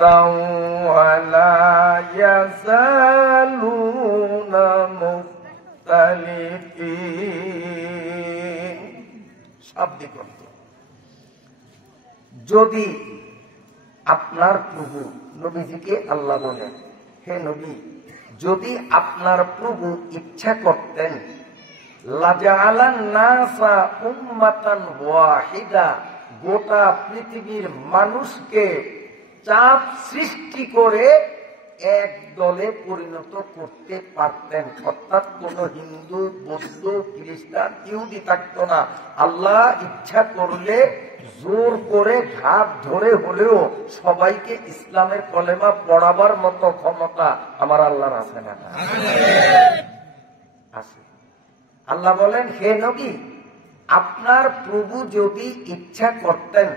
ولا يزالون مختلفين শাব্দিক অর্থ। যদি আপনার প্রভু, নবীজিকে আল্লাহ বলেন, হে নবী, যদি আপনার প্রভু ইচ্ছা করতেন, লাজাআলান নাসা উম্মাতান ওয়াহিদা, গোটা পৃথিবীর মানুষকে চাপ সৃষ্টি করে এক দলে পরিণত করতে পারতেন। অর্থাৎ কোন হিন্দু, বৌদ্ধ, খ্রিস্টান, ইহুদি থাকতো না। আল্লাহ ইচ্ছা করলে জোর করে ঘাট ধরে হলেও সবাইকে ইসলামের কলেমা পড়াবার মতো ক্ষমতা আমার আল্লাহর আছে না? আছে। আল্লাহ বলেন, হে নবী, আপনার প্রভু যদি ইচ্ছা করতেন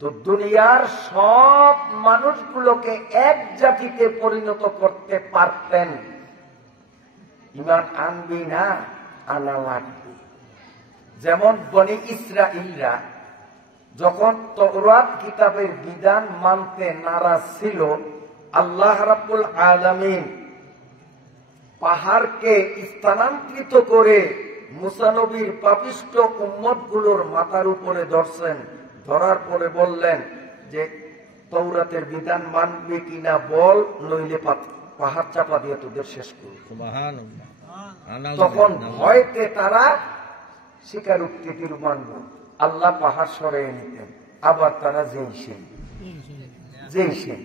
তো দুনিয়ার সব মানুষগুলোকে এক জাতিতে পরিণত করতে পারতেন। ঈমান আনবি না, আনা লাগবে। যেমন বনি ইসরাঈলরা যখন তাওরাত কিতাবের বিধান মানতে নারাজ ছিল, আল্লাহ রাব্বুল আলামিন পাহাড়কে স্থানান্তরিত করে মুসা নবীর পাপিষ্ঠ উম্মতগুলোর মাথার উপরে ধরছেন। ধরার পরে বললেন যে তাওরাতের বিধান মানবে কিনা বল, নইলে পাহাড় চাপা দিয়ে তোদের শেষ করব। তখন ভয়তে তারা স্বীকারোক্তি মানব। আল্লাহ পাহাড় সরিয়ে নিতেন, আবার তারা যেই সেই।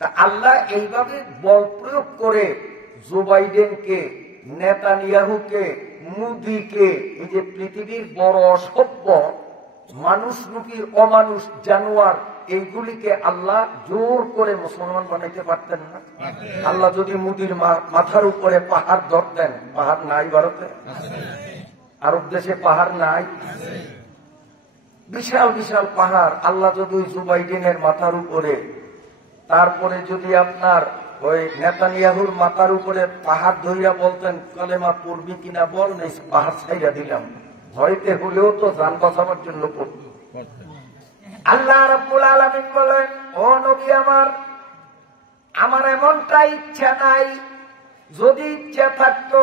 তা আল্লাহ এইভাবে বল প্রয়োগ করে জো বাইডেনকে, নেতানিয়াহুকে, মোদিকে, এই যে পৃথিবীর বড় অসভ্য মানুষরূপী অমানুষ জানোয়ার, এইগুলিকে আল্লাহ জোর করে মুসলমান বানাইতে পারতেন না? আল্লাহ যদি মোদির মাথার উপরে পাহাড় ধরতেন, পাহাড় নাই ভারতে? আরব দেশে পাহাড় নাই? বিশাল বিশাল পাহাড়। আল্লাহ যদি ওই জো বাইডেনের মাথার উপরে, তারপরে যদি আপনার ওই নেতানিয়াহুর মাথার উপরে পাহাড় ধইরা বলতেন কলেমা পড়বি কিনা বল, নেই পাহাড় ছাইরা দিলাম, ভয়তে হলেও তো জান বাঁচাবার জন্য পড়বে। আল্লাহ রাব্বুল আলামিন বলেন, ও নবী আমার এমনটা ইচ্ছা নাই। যদি ইচ্ছা থাকতো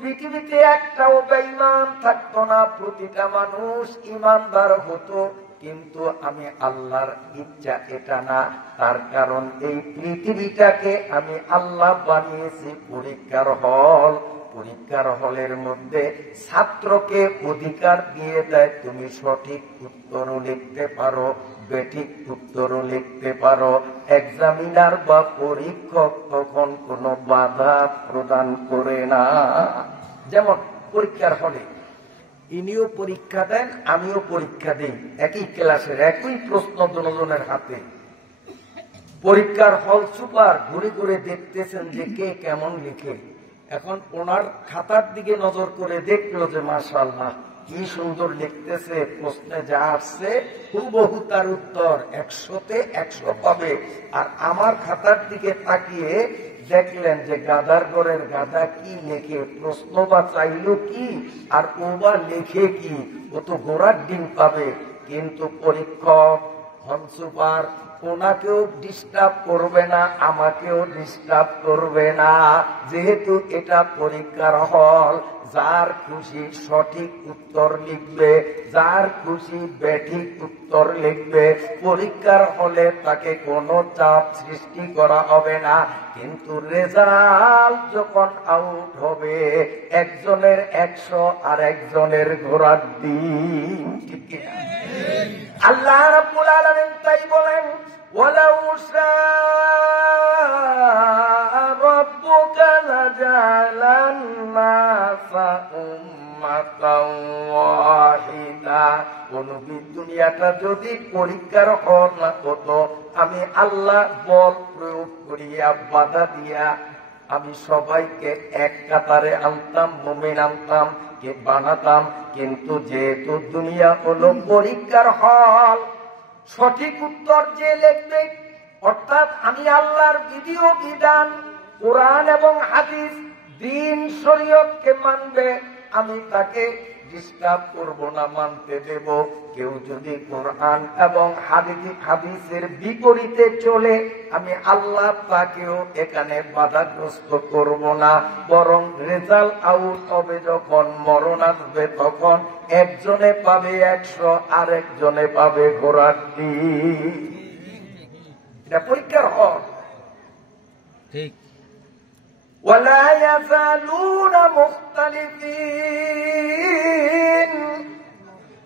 পৃথিবীতে একটাও বেঈমান থাকতো না, প্রতিটা মানুষ ঈমানদার হতো। কিন্তু আমি আল্লাহর ইচ্ছা এটা না। তার কারণ এই পৃথিবীটাকে আমি আল্লাহ বানিয়েছি পরীক্ষার হল। পরীক্ষার হলের মধ্যে ছাত্রকে অধিকার দিয়ে দেয়, তুমি সঠিক উত্তরও লিখতে পারো, বেঠিক উত্তরও লিখতে পারো। এক্সামিনার বা পরীক্ষক তখন কোনো বাধা প্রদান করে না। যেমন পরীক্ষার হলে ইনিও পরীক্ষা দেন, আমিও পরীক্ষা দিই, একই ক্লাসের একই প্রশ্ন দুজনের হাতে। পরীক্ষার হল সুপার ঘুরে ঘুরে দেখতেছেন যে কে কেমন লিখে। এখন ওনার খাতার দিকে নজর করে দেখলো যে মাশাআল্লাহ কি সুন্দর লিখতেছে, প্রশ্নে যা আসছে হুবহু তার উত্তর 100-তে 100 পাবে। আর আমার খাতার দিকে তাকিয়ে দেখলেন যে গাদার ঘরের গাদা কি লেখে, প্রশ্ন বা চাইল কি, আর ও বা লেখে কি, ও তো গোড়ার ডিম পাবে। কিন্তু পরীক্ষক হনসুপার ওনাকেও ডিস্টার্ব করবে না, আমাকেও ডিস্টার্ব করবে না, যেহেতু এটা পরীক্ষার হল। যার খুশি সঠিক উত্তর লিখবে, যার খুশি বেঠিক উত্তর লিখবে। পরীক্ষার হলে তাকে কোনো চাপ সৃষ্টি করা হবে না। কিন্তু রেজাল্ট যখন আউট হবে, একজনের 100 আর একজনের ঘোড়ার ডিম। ঠিক কিনা? আল্লাহ রাব্বুল আলামিন তাই বলেন, ওয়ালাউ শাআ রাব্বুকা লাজালান নাসা উম্মাতান ওয়াহিদা। কোন দুনিয়াটা যদি পরীক্ষার হল না হতো, আমি আল্লাহ বল প্রয়োগ করিয়া বাধা দিয়া আমি সবাইকে এক কাতারে আনতাম, মুমিন আনতাম, কে বানাতাম। কিন্তু যেহেতু দুনিয়া হলো পরীক্ষার হল, সঠিক উত্তর যে লিখবে, অর্থাৎ আমি আল্লাহর বিধি ও বিধান, কোরআন এবং হাদিস, দ্বীন শরীয়তকে মানবে, আমি তাকে ডিস্টার্ব করব না, মানতে দেব। কেউ যদি কোরআন এবং হাদিসের বিপরীতে চলে, আমি আল্লাহ তাকেও এখানে বাধাগ্রস্ত করব না, বরং রেজাল্ট আউট হবে যখন, মরণ আসবে তখন একজনে পাবে 100, আরেকজনে পাবে ঘোড়ার ডিম। এটা পরীক্ষার হক। ঠিক। ولا يزالون مختلفين।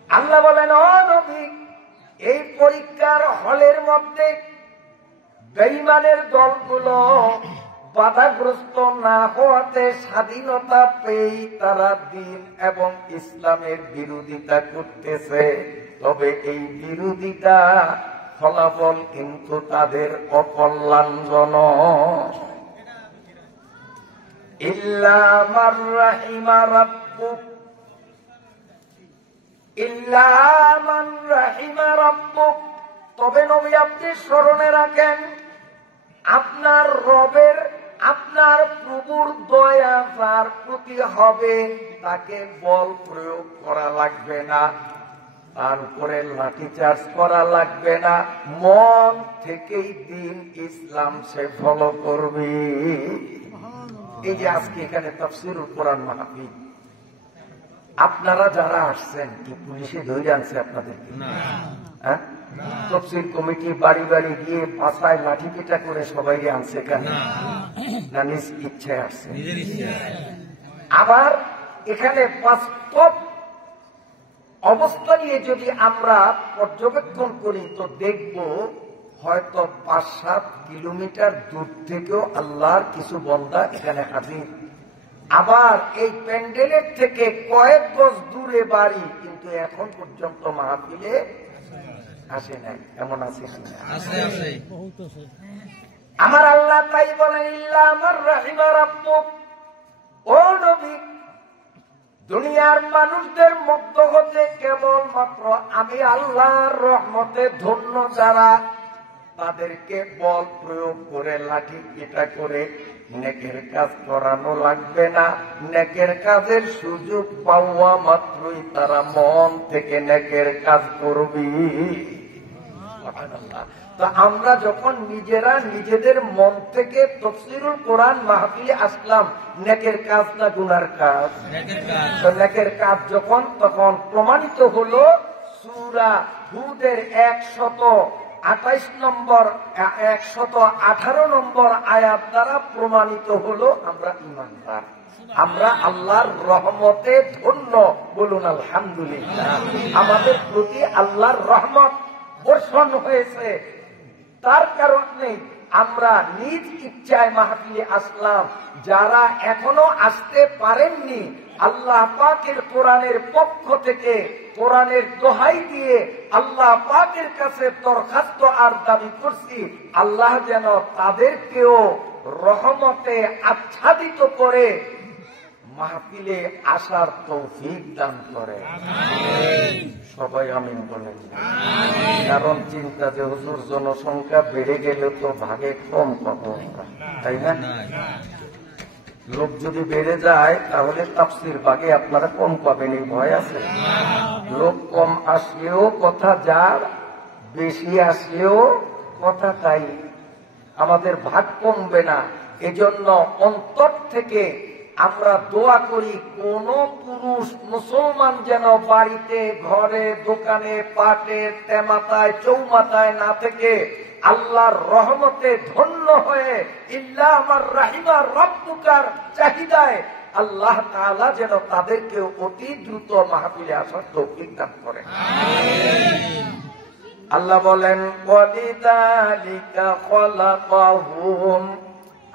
আল্লাহ বলেন, ও নবী, এই পরীক্ষার হলের মধ্যে বেঈমানের দলগুলো বাধাগ্রস্ত না হওয়াতে স্বাধীনতা পেয়ে তারা দিন এবং ইসলামের বিরোধিতা করতেছে। তবে এই বিরোধিতা ফলাফল কিন্তু তাদের অকল্যাণজনক। ইল্লা মান রাহিমা রাব্বুক, ইল্লা মান রাহিমা রাব্বুক। তবে নবী আপনি স্মরণে রাখেন, আপনার রবের, আপনার প্রভুর দয়া যার প্রতি হবে তাকে বল প্রয়োগ করা লাগবে না, তার উপরে লাঠিচার্জ করা লাগবে না, মন থেকেই দিন ইসলাম সে ফলো করবে। এই যে আজকে এখানে তাফসীরুল কোরআন মাহফিল, আপনারা যারা আসছেন কি পুলিশে ধরে আনছে আপনাদেরকে? হ্যাঁ, তাফসীর কমিটি বাড়ি বাড়ি গিয়ে পাছায় লাঠি পেটা করে সবাই আনছে কেন? না নিজ ইচ্ছায় আসছে? আবার এখানে বাস্তব অবস্থা নিয়ে যদি আমরা পর্যবেক্ষণ করি তো দেখব হয়তো 5-7 কিলোমিটার দূর থেকেও আল্লাহর কিছু বান্দা এখানে হাজির। আবার এই প্যান্ডেলের থেকে কয়েক গজ দূরে বাড়ি, কিন্তু এখন পর্যন্ত মাহফিলে আসে নাই। এমন আছে? আমার আল্লাহ তাই বলেন, ইল্লা মান রাহিমা রাব্বুক। ও নবী, দুনিয়ার মানুষদের মধ্য হতে কেবলমাত্র আমি আল্লাহর রহমতে ধন্য যারা, তাদেরকে বল প্রয়োগ করে লাঠি পিটা করে নেকের কাজ করানো লাগবে না। নেকের কাজের সুযোগ পাওয়া মাত্রই তারা মন থেকে নেকের কাজ করবি। তো আমরা যখন নিজেরা নিজেদের মন থেকে তাফসীরুল কোরআন মাহফিলে আসলাম, নেকের কাজ না গুনার কাজ? তো নেকের কাজ যখন, তখন প্রমাণিত হলো সূরা হুদের 128 নম্বর 118 নম্বর আয়াত দ্বারা প্রমাণিত হলো আমরা ঈমানদার, আমরা আল্লাহর রহমতে ধন্য। বলুন আলহামদুলিল্লাহ। আমাদের প্রতি আল্লাহর রহমত বর্ষণ হয়েছে, তার কারণে আমরা নিজ ইচ্ছায় মাহফিলে আসলাম। যারা এখনো আসতে পারেননি, আল্লাহ পাকের কোরআনের পক্ষ থেকে কোরআনের দোহাই দিয়ে আল্লাহ পাকের কাছে দরখাস্ত আর দাবি করছি, আল্লাহ যেন তাদেরকেও রহমতে আচ্ছাদিত করে মাহফিলে আসার তৌফিক দান করে। সবাই আমিন বলেন। কারণ চিন্তা যে হুজুর জনসংখ্যা বেড়ে গেলে তো ভাগে কম পাবো, তাই না? লোক যদি বেড়ে যায় তাহলে তাফসীর ভাগে আপনারা কম পাবেন, এই ভয় আছে? লোক কম আসলেও কথা যার, বেশি আসলেও কথা তাই। আমাদের ভাগ কমবে না। এজন্য অন্তর থেকে আমরা দোয়া করি, কোন পুরুষ মুসলমান যেন বাড়িতে, ঘরে, দোকানে, পাটে, তেমাতায়, চৌমাতায় না থেকে আল্লাহর রহমতে ধন্য হয়ে ইল্লা আমার রাহিমা রব্বুকার চাহিদায় আল্লাহ তাআলা যেন তাদেরকে অতি দ্রুত মাহফিলে আসার তৌফিক দান করেন। আল্লাহ বলেন, ওয়ালিযালিকা খলাকাহুম।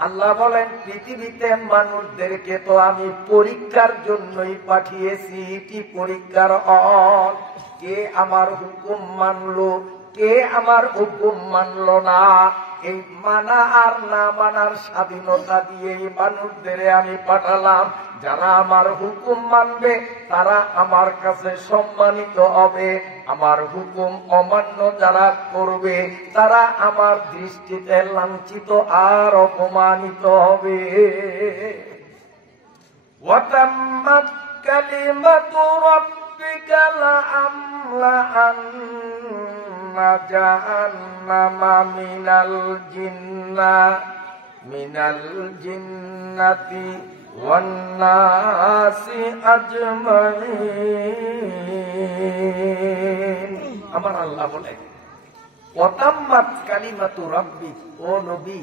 আল্লাহ বলেন, পৃথিবীতে মানুষদেরকে তো আমি পরীক্ষার জন্যই পাঠিয়েছি। কি পরীক্ষার হল? কে আমার হুকুম মানলো, কে আমার হুকুম মানলো না। এই মানা আর না মানার স্বাধীনতা দিয়ে মানুষদের আমি পাঠালাম। যারা আমার হুকুম মানবে তারা আমার কাছে সম্মানিত হবে, আমার হুকুম অমান্য যারা করবে তারা আমার দৃষ্টিতে লাঞ্ছিত আর অপমানিত হবে। ওয়াতাম্মাত কালিমাতু রাব্বিকা লাআমলাআন্না জাহান্নামা মিনাল জিন্নাতি ওয়ান নাসি আজমাইন। আমার আল্লাহ বলে ওয়াতাম্মাত কালিমাতু রাব্বিক, ও নবী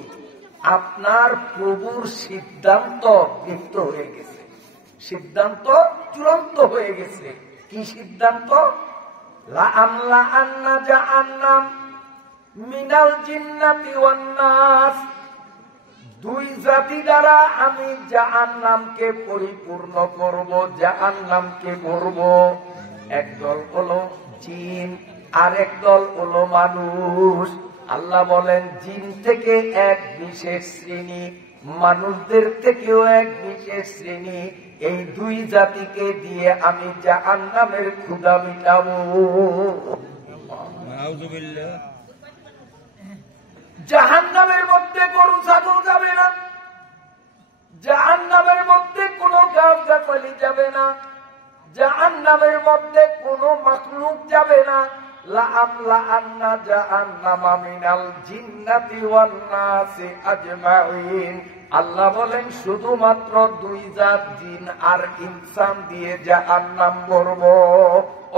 আপনার প্রভুর সিদ্ধান্ত ব্যক্ত হয়ে গেছে, সিদ্ধান্ত চূড়ান্ত হয়ে গেছে। কি সিদ্ধান্ত? লাআমলাআন্না জাহান্নাম মিনাল জিন্নাতি ওয়ান নাস, দুই জাতি দ্বারা আমি জাহান্নামকে পরিপূর্ণ করব, জাহান্নামকে ভরব। একদল হলো জিন আর একদল হলো মানুষ। আল্লাহ বলেন জিন থেকে এক বিশেষ শ্রেণী, মানুষদের থেকেও এক বিশেষ শ্রেণী, এই দুই জাতিকে দিয়ে আমি জাহান্নামের ক্ষুধা মিটাবো। জাহান্নামের মধ্যে গরু ছাগল যাবে না, জাহান্নামের মধ্যে কোনো গাছ গাছালি যাবে না, জাহান্নামের মধ্যে কোনো মাখলুক যাবে না। লাআমলাআন্না জাহান্নামা মিনাল জিন্নাতি ওয়ান নাসি আজমাইন। আল্লাহ বলেন শুধুমাত্র দুই জাত জিন আর ইনসান দিয়ে জাহান্নাম ভরব,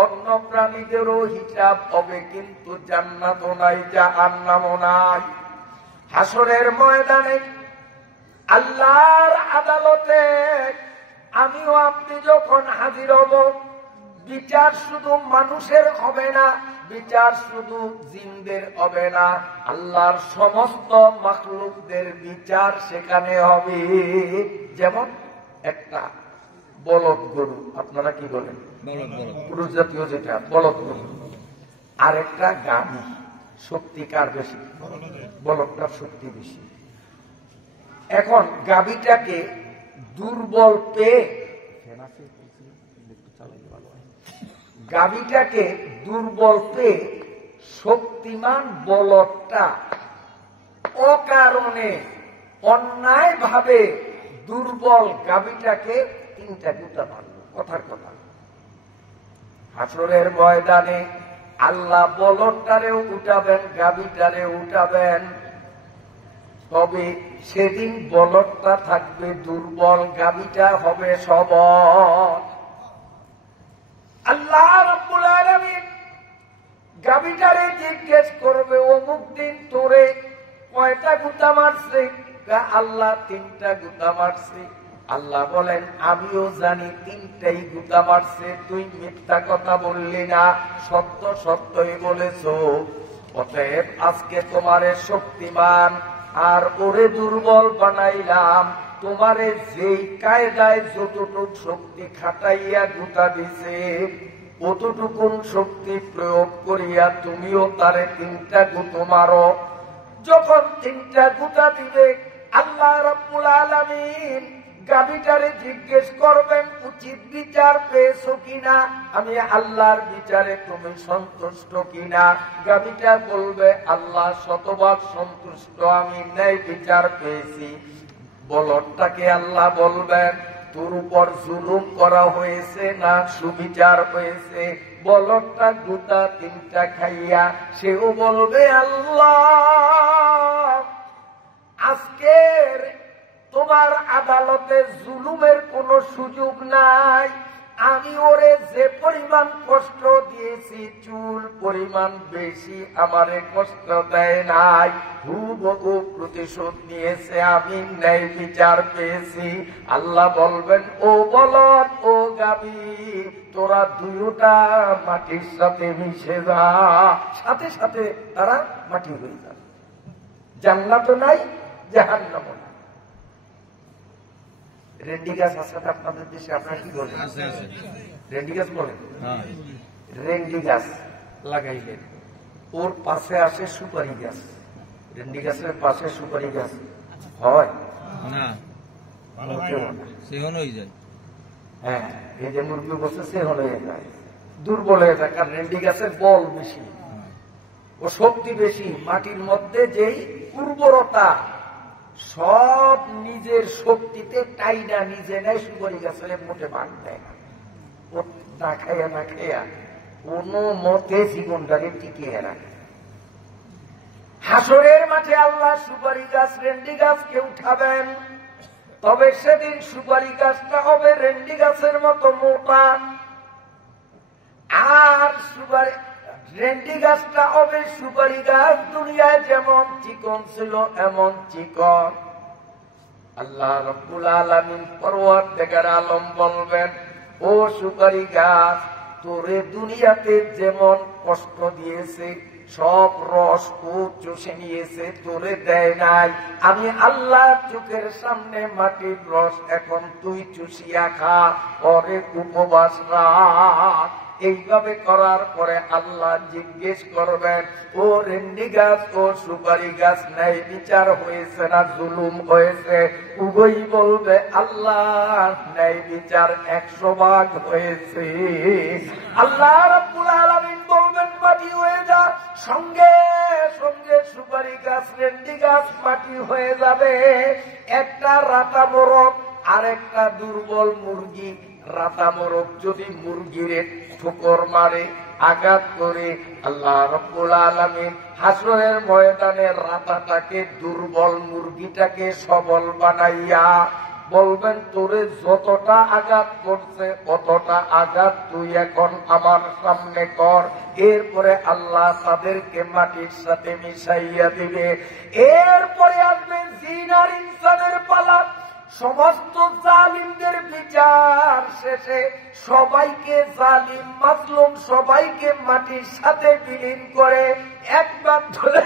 অন্য প্রাণীদেরও হিসাব হবে, কিন্তু জান্নাতও নাই জাহান্নামও নাই। হাসরের ময়দানে আল্লাহর আদালতে আমিও আপনি যখন হাজির হব, বিচার শুধু মানুষের হবে না, বিচার শুধু জিনদের হবে না, আল্লাহর সমস্ত মাখলুকদের বিচার সেখানে হবে। যেমন একটা বলদ গরু, আপনারা কি বলেন পুরুষ জাতীয় যেটা বলদ গরু, আর একটা গাভী, শক্তি কার বেশি? বলদটার শক্তি বেশি। এখন গাভীটাকে দুর্বল পেয়ে, গাভীটাকে দুর্বল পেয়ে শক্তিমান বলদটা অকারণে অন্যায় ভাবে দুর্বল গাভীটাকে 3টা গুতা মারল। কথার কথা, হাসরের ময়দানে আল্লাহ বলদটারেও উঠাবেন, গাভীটারেও উঠাবেন, তবে সেদিন বলদটা থাকবে দুর্বল, গাভীটা হবে সবল। আল্লাহ রাব্বুল আলামিন গাভীটারে জিজ্ঞেস করবে, অমুক দিন তোরে কয়টা গুতা মারছে? আল্লাহ 3টা গুতা মারছে। আল্লাহ বলেন আমিও জানি 3টাই গুতা মারছে, তুই মিথ্যা কথা বললি না, সত্য সত্যই বলেছ। অতএব আজকে তোমারে শক্তিমান আর ওরে দুর্বল বানাইলাম, তোমারে যেই কায়দায় যতটুক শক্তি খাটাইয়া গুতা দিছে, অতটুকুন শক্তি প্রয়োগ করিয়া তুমিও তারে 3টা গুতো মারো। যখন 3টা গুতা দিবে, আল্লাহ রাব্বুল আলামিন গাভীটারে জিজ্ঞেস করবেন উচিত বিচার পেয়েছো কিনা, আমি আল্লাহর বিচারে তুমি সন্তুষ্ট কিনা? গাভীটা বলবে আল্লাহ শতভাগ সন্তুষ্ট, আমি ন্যায় বিচার পেয়েছি। বলদটাকে আল্লাহ বলবেন তোর উপর জুলুম করা হয়েছে না সুবিচার হয়েছে? বলদটা গুতা 3টা খাইয়া সেও বলবে আল্লাহ আজকের তোমার আদালতে জুলুমের কোনো সুযোগ নাই, আমি ওরে যে পরিমাণ কষ্ট দিয়েছি চুল পরিমাণ বেশি আমারে কষ্ট দেয় নাই, হুবহু প্রতিশোধ নিয়েছে, আমি ন্যায় বিচার পেয়েছি। আল্লাহ বলবেন ও বলদ ও গাভী তোরা দুইটা মাটির সাথে মিশে যা, সাথে সাথে তারা মাটি হয়ে যাবে। জান্নাতও নাই জাহান্নামও নাই। রেন্ডি গাছ আছে আপনাদের দেশে, আপনারা কি বলেন? রেন্ডি গাছ বলেন? রেন্ডি গাছ লাগাইলেন, ওর পাশে আসে সুপারি গাছ, রেন্ডি গাছের পাশে সুপারি গাছ হয় না, সেহন হয়ে যায়। হ্যাঁ, এই যে মুরগি বসে সেহন হয়ে যায়, দুর্বল হয়ে যায়, কারণ রেন্ডি গাছের বল বেশি, ও শক্তি বেশি। মাটির মধ্যে যেই উর্বরতা সব নিজের শক্তিতে টাইনা নিজে নেয়, সুপারি গাছের মোটে ভাগ দেয় না। না খাইয়া না খাইয়া কোন মতে জীবনটাকে টিকিয়ে রাখে। হাসরের মাঠে আল্লাহ সুপারি গাছ রেন্ডি গাছকে উঠাবেন, তবে সেদিন সুপারি গাছটা হবে রেন্ডি গাছের মতো মোটা, আর রেন্ডি গাছটা হবে সুপারি গাছ দুনিয়ায় যেমন চিকন ছিল এমন চিকন। আল্লাহ রাব্বুল আলামিন পরওয়ারদিগার আলম বলবেন, ও সুপারি গাছ, তোরে দুনিয়াতে যেমন কষ্ট দিয়েছে, সব রস ও চষে নিয়েছে, তোরে দেয় নাই। আমি আল্লাহ চোখের সামনে মাটির রস এখন তুই চুষিয়া খা, পরে উপবাস রাখ। এইভাবে করার পরে আল্লাহ জিজ্ঞেস করবেন, ও রেন্ডি গাছ ও সুপারি গাছ, ন্যায় বিচার হয়েছে না জুলুম হয়েছে? উভয়ই বলবে, আল্লাহ ন্যায় বিচার 100 ভাগ হয়েছে। আল্লাহ রাব্বুল আলামিন বলবেন, মাটি হয়ে যা। সঙ্গে সঙ্গে সুপারি গাছ রেন্ডি গাছ মাটি হয়ে যাবে। একটা রাতা মোরগ আর একটা দুর্বল মুরগি, রাতা মোরগ যদি মুরগির ঠোকর মারে, আঘাত করে, আল্লাহ রাব্বুল আলামিন হাসরের ময়দানে রাতাটাকে দুর্বল মুরগিটাকে সবল বানাইয়া বলবেন, তোরে যতটা আঘাত করছে অতটা আঘাত তুই এখন আমার সামনে কর। এরপরে আল্লাহ তাদেরকে মাটির সাথে মিশাইয়া দিবে। এরপরে আসবে জিন আর ইনসানের পালা। সমস্ত জালিমদের বিচার শেষে সবাইকে, জালিম মাজলুম সবাইকে মাটির সাথে বিলীন করে একবার ধরে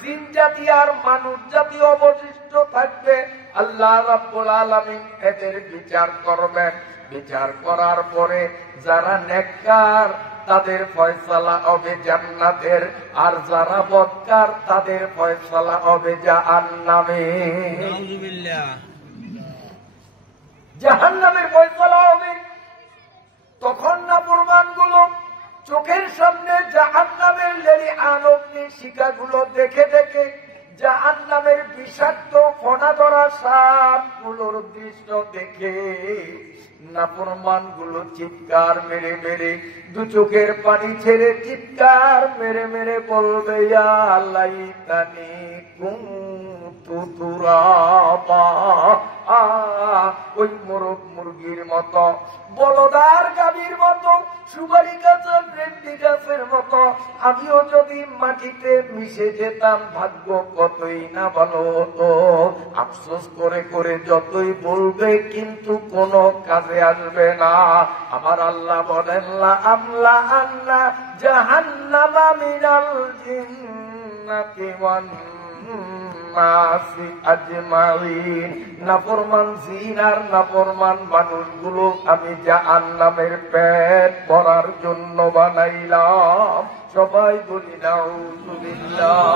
জিন জাতি আর মানুষ জাতি অবশিষ্ট থাকবে। আল্লাহ রাব্বুল আলামিন এদের বিচার করবেন। বিচার করার পরে যারা নেককার তাদের ফয়সালা হবে জান্নাতের, আর যারা বদকার তাদের ফয়সালা হবে জাহান্নামের। জাহান্নামের ফয়সালা হবে। তখন নাফরমানগুলো চোখের সামনে জাহান্নামের লেলি আনন্দের শিকাগুলো দেখে দেখে জাহান্নামের বিষাক্ত ফনা ধরা সাপগুলোর দৃশ্য দেখে নাফরমান গুলো চিৎকার মেরে মেরে, দু চোখের পানি ছেড়ে চিৎকার মেরে মেরে বলবে, ইয়া লাইতানি কুনতু তুরাবা। ওই মোরগ মুরগির মতো, বলদার গাভীর মতো, সুপারি গাছের রেন্ডি গাছের মতো আমিও যদি মাটিতে মিশে যেতাম, ভাগ্য কতই না ভালো হতো। আফসোস করে করে যতই বলবে কিন্তু কোনো কাজে আসবে না। আমার আল্লাহ বলেন, লা আমলা আন্না জাহান্নামা মিনাল জিন্নাতি ওয়ান নাসি আজমাইন। নাফরমান জিন আর নাফরমান মানুষগুলো আমি জাহান্নামের পেট ভরার জন্য বানাইলাম। সবাই বলি নাউযুবিল্লাহ।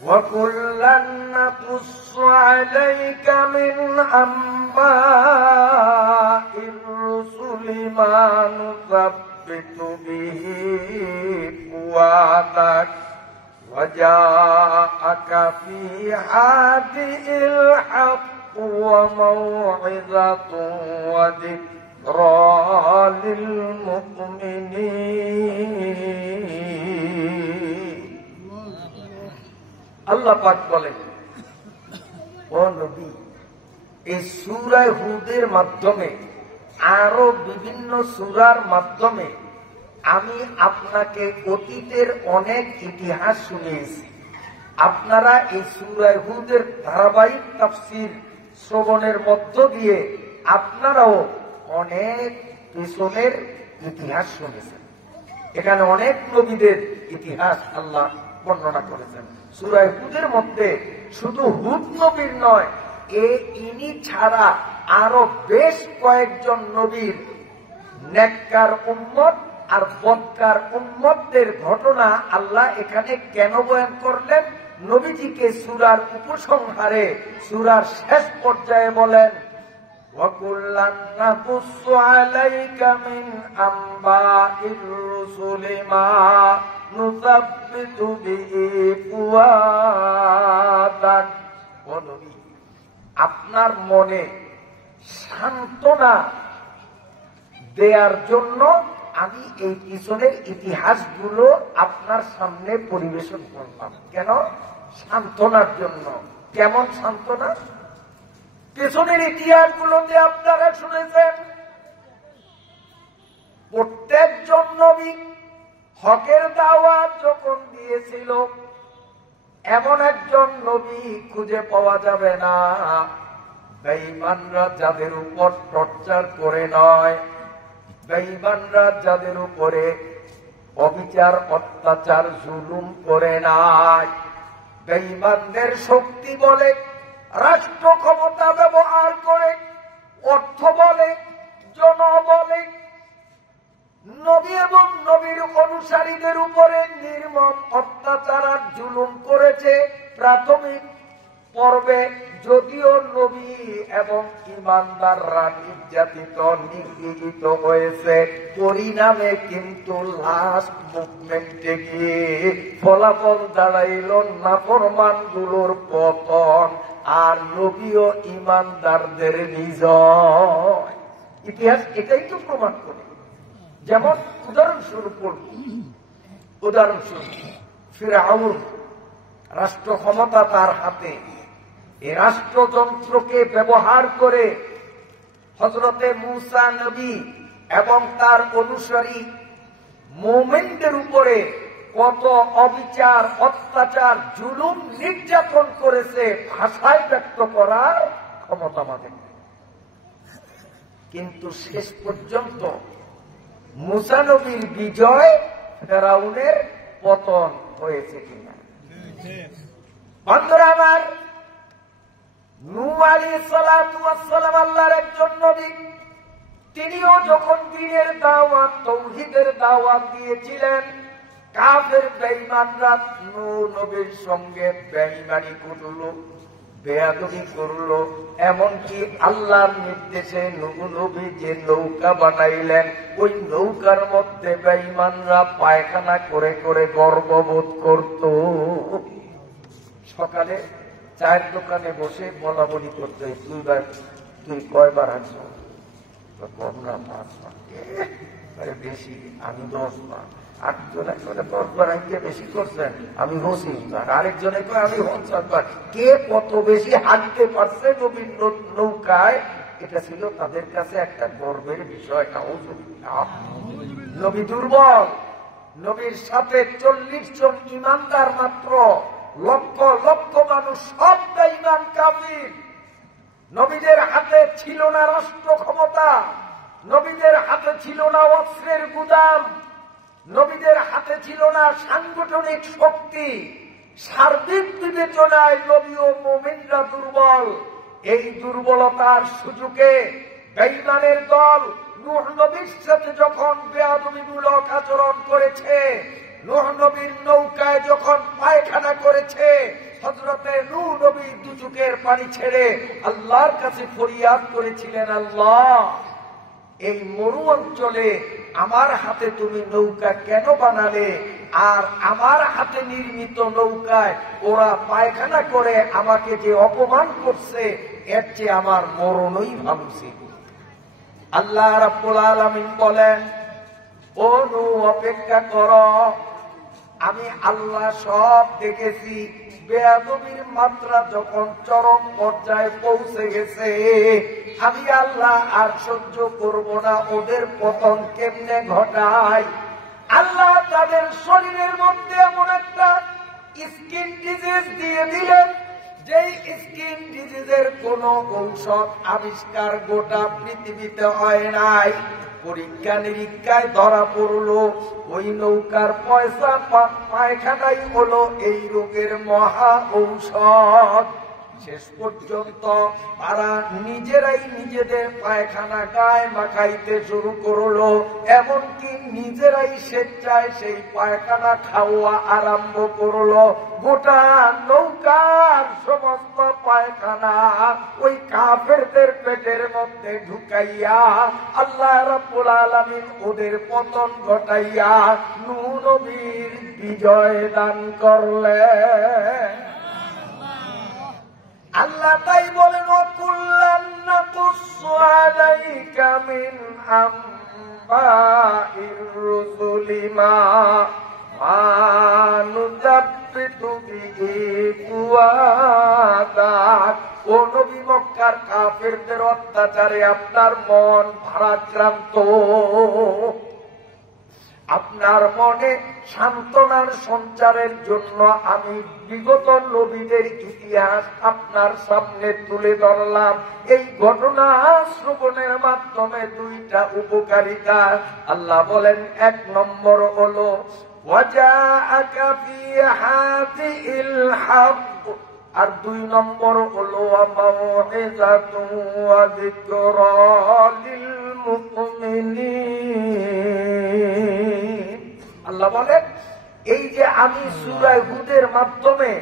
وَكُلًّا نَّقُصُّ عَلَيْكَ مِنْ أَنبَاءِ الرُّسُلِ مَا نُثَبِّتُ بِهِ فُؤَادَكَ وَجَاءَكَ فِي هَٰذِهِ الْحَقُّ وَمَوْعِظَةٌ وَذِكْرَىٰ لِلْمُؤْمِنِينَ। আল্লাহ পাক বলেন, ও নবী, এই সূরা হুদের মাধ্যমে আরো বিভিন্ন সূরার মাধ্যমে আমি আপনাকে অতীতের অনেক ইতিহাস শুনিয়েছি। আপনারা এই সূরা হুদের ধারাবাহিক তাফসীর শ্রবণের মধ্য দিয়ে আপনারাও অনেক পিছনের ইতিহাস শুনেছেন। এখানে অনেক নবীদের ইতিহাস আল্লাহ বর্ণনা করেছেন। সূরা হুদের মধ্যে শুধু হুদ নবীর নয়, ইনি ছাড়া আরো বেশ কয়েকজন নবীর নেককার উম্মত আর বদকার উম্মতদের ঘটনা আল্লাহ এখানে কেন বয়ান করলেন? নবীজিকে সূরার উপসংহারে সূরার শেষ পর্যায়ে বলেন, وَكُلًّا نَّقُصُّ عَلَيْكَ مِنْ أَنبَاءِ الرُّسُلِ مَا نُثَبِّتُ بِهِ فُؤَادَكَ। ও নবী, আপনার মনে সান্ত্বনা দেওয়ার জন্য আমি এই পিছনের ইতিহাসগুলো আপনার সামনে পরিবেশন করলাম। কেন? সান্ত্বনার জন্য। কেমন সান্ত্বনা? পেছনের ইতিহাসগুলোতে আপনারা শুনেছেন প্রত্যেকজন নবী হকের দাওয়াত যখন দিয়েছিল, এমন একজন নবী খুঁজে পাওয়া যাবে না বেঈমানরা যাদের উপর টর্চার করে নয়, বেঈমানরা যাদের উপরে অবিচার অত্যাচার জুলুম করে নাই, বেঈমানদের শক্তি বলে, রাষ্ট্র ক্ষমতা ব্যবহার করে, অর্থ বলে, জনবলে নবী এবং নবীর অনুসারীদের উপরে নির্মম অত্যাচার আর জুলুম করেছে প্রাথমিক পর্বে। যদিও নবী এবং ইমানদাররা নির্যাতিত নিগৃহীত হয়েছে, পরিণামে কিন্তু লাস্ট মুভমেন্টে গিয়ে ফলাফল দাঁড়াইল নাফরমানগুলোর পতন আর নবী ও ইমানদারদের বিজয়। ইতিহাস এটাই তো প্রমাণ করে। যেমন উদাহরণস্বরূপ ফিরআউন, রাষ্ট্র ক্ষমতা তার হাতে, এই রাষ্ট্রযন্ত্রকে ব্যবহার করে হযরতে মূসা নবী এবং তার অনুসারী মুমিনদের উপরে কত অবিচার অত্যাচার জুলুম নির্যাতন করেছে, ভাষায় ব্যক্ত করার ক্ষমতা আমাদের। কিন্তু শেষ পর্যন্ত মূসা নবীর বিজয়, ফিরআউনের পতন হয়েছে কিনা? বন্ধুরা আমার, নূহ আলাইহিস সালাতু ওয়াস সালাম আল্লাহর একজন নবী। তিনিও যখন দ্বীনের দাওয়াত, তাওহীদের দাওয়াত দিয়েছিলেন, কাফের বেঈমানরা নূহ নবীর সঙ্গে বেঈমানি করল, বেয়াদবি করল। এমনকি আল্লাহর নির্দেশে নূহ নবী যে নৌকা বানাইলেন, ওই নৌকার মধ্যে বেঈমানরা পায়খানা করে করে গর্ববোধ করত। সকালে চায়ের দোকানে বসে বলা বলি করতে, তুই কয়বার আনছ? কম না, 5 বার। বেশি, আমি 10 বার। 8 জন একজনে 10 বার আনতে বেশি করছেন, আমি 25 বার। আরেকজনে কয় আমি 50 বার। কে কত বেশি হাঁটতে পারছে নবীর নৌকায়, এটা ছিল তাদের কাছে একটা গর্বের বিষয়। নবী দুর্বল, নবীর সাথে 40 জন ইমানদার মাত্র, লক্ষ লক্ষ মানুষ সব বেঈমান কাফির। নবীদের হাতে ছিল না রাষ্ট্র ক্ষমতা, নবীদের হাতে ছিল না অস্ত্রের গুদাম, নবীদের হাতে ছিল না সাংগঠনিক শক্তি। সার্বিক বিবেচনায় নবী ও মুমিনরা দুর্বল। এই দুর্বলতার সুযোগে বেঈমানের দল নূহ নবীর সাথে যখন বেয়াদবিমূলক আচরণ করেছে, নূহ নবীর নৌকায় যখন পায়খানা করেছে, হযরতে নূহ নবী 2 চোখের পানি ছেড়ে আল্লাহর কাছে ফরিয়াদ করেছিলেন, আল্লাহ, এই মরু অঞ্চলে আমার হাতে তুমি নৌকা কেন বানালে? আর আমার হাতে নির্মিত নৌকায় ওরা পায়খানা করে আমাকে যে অপমান করছে, এর চেয়ে আমার মরণই ভালো ছিল। আল্লাহ রাব্বুল আলামিন বলেন, ও নূহ, অপেক্ষা করো, আমি আল্লাহ সব দেখেছি। বেয়াদবির মাত্রা যখন চরম পর্যায়ে পৌঁছে গেছে, আমি আল্লাহ আর সহ্য করব না, ওদের পতন কেমনে ঘটায়। আল্লাহ তাদের শরীরের মধ্যে এমন একটা স্কিন ডিজিজ দিয়ে দিলেন, যেই স্কিন ডিজিজের কোন ঔষধ আবিষ্কার গোটা পৃথিবীতে হয় নাই। পরীক্ষা নিরীক্ষায় ধরা পড়লো, ওই নৌকার পয়সা পায়খানাই হলো এই রোগের মহা ঔষধ। শেষ পর্যন্ত তারা নিজেরাই নিজেদের পায়খানা গায়ে মাখাইতে শুরু করলো, এমনকি নিজেরাই স্বেচ্ছায় সেই পায়খানা খাওয়া আরম্ভ করলো। গোটা নৌকার সমস্ত পায়খানা ওই কাফেরদের পেটের মধ্যে ঢুকাইয়া আল্লাহ রাব্বুল আলামিন ওদের পতন ঘটাইয়া নূহ নবীর বিজয় দান করলেন। আল্লাহ তাই বলেন কুল্লান নাকুসু আলাইকা মিন আম্বাইর রুসুলি মা নুযাব্বিতু বিহি ফুআদাক। ও নবী, মক্কার কাফেরদের অত্যাচারে আপনার মন ভারাক্রান্ত, আপনার মনে সান্ত্বনার সঞ্চারের জন্য আমি বিগত নবীদের ইতিহাস আপনার সামনে তুলে ধরলাম। এই ঘটনা শ্রবণের মাধ্যমে দুইটা উপকারিতা। আল্লাহ বলেন, এক নম্বর হলো ওয়াজাআকা ফি হাযিহিল হক, আর দুই নম্বর হলো মাউইযাতু ওয়া যিকরা লিল মুমিনিন। আল্লাহ বলেন, এই যে আমি সূরা হুদের মাধ্যমে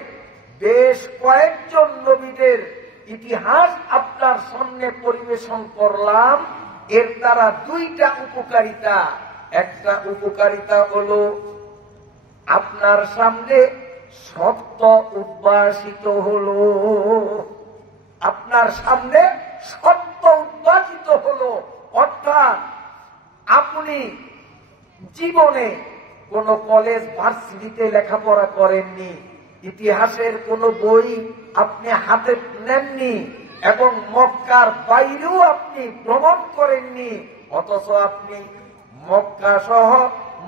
বেশ কয়েকজন নবীদের ইতিহাস আপনার সামনে পরিবেশন করলাম, এর দ্বারা দুইটা উপকারিতা। একটা উপকারিতা হলো আপনার সামনে সত্য উদ্ভাসিত হলো, আপনার সামনে সত্য উদ্ভাসিত হলো। অর্থাৎ আপনি জীবনে কোন কলেজ ভার্সিটিতে লেখাপড়া করেননি, ইতিহাসের কোন বই আপনি হাতে নেননি, এবং মক্কার বাইরেও আপনি ভ্রমণ করেননি, অথচ আপনি মক্কা সহ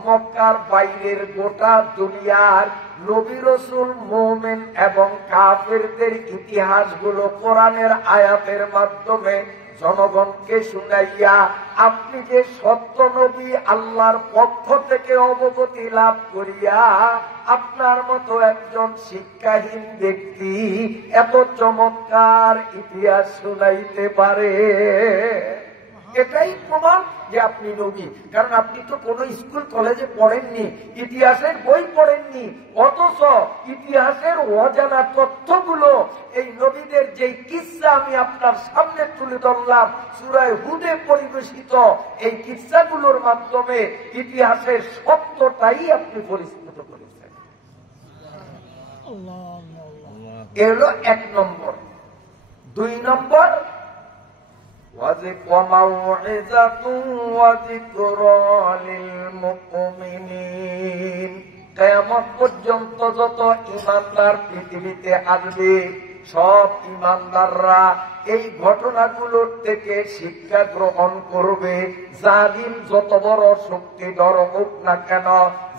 মক্কার বাইরের গোটা দুনিয়ার নবী রাসূল, মুমিন এবং কাফেরদের ইতিহাসগুলো কোরআনের আয়াতের মাধ্যমে জনগণকে শুনাইয়া আপনি যে সত্য নবী আল্লাহর পক্ষ থেকে অবগতি লাভ করিয়া আপনার মতো একজন শিক্ষাহীন ব্যক্তি এত চমৎকার ইতিহাস শুনাইতে পারে, এটাই প্রমাণ যে আপনি নবী। কারণ আপনি তো কোন স্কুল কলেজে পড়েননি, ইতিহাসের বই পড়েননি, অথচ ইতিহাসের অজানা তথ্যগুলো এই নবীদের যে কিসসা আমি আপনার সামনে তুলে ধরলাম সূরা হুদে পরিবেশিত, এই কিসসাগুলোর মাধ্যমে ইতিহাসের সত্যটাই আপনি পরিস্ফুট করেছেন। এ হলো এক নম্বর। দুই নম্বর, কিয়ামত পর্যন্ত যত ঈমানদার পৃথিবীতে আসবে সব ঈমানদাররা এই ঘটনাগুলোর থেকে শিক্ষা গ্রহণ করবে। জালিম যত বড় শক্তিধর হোক না কেন,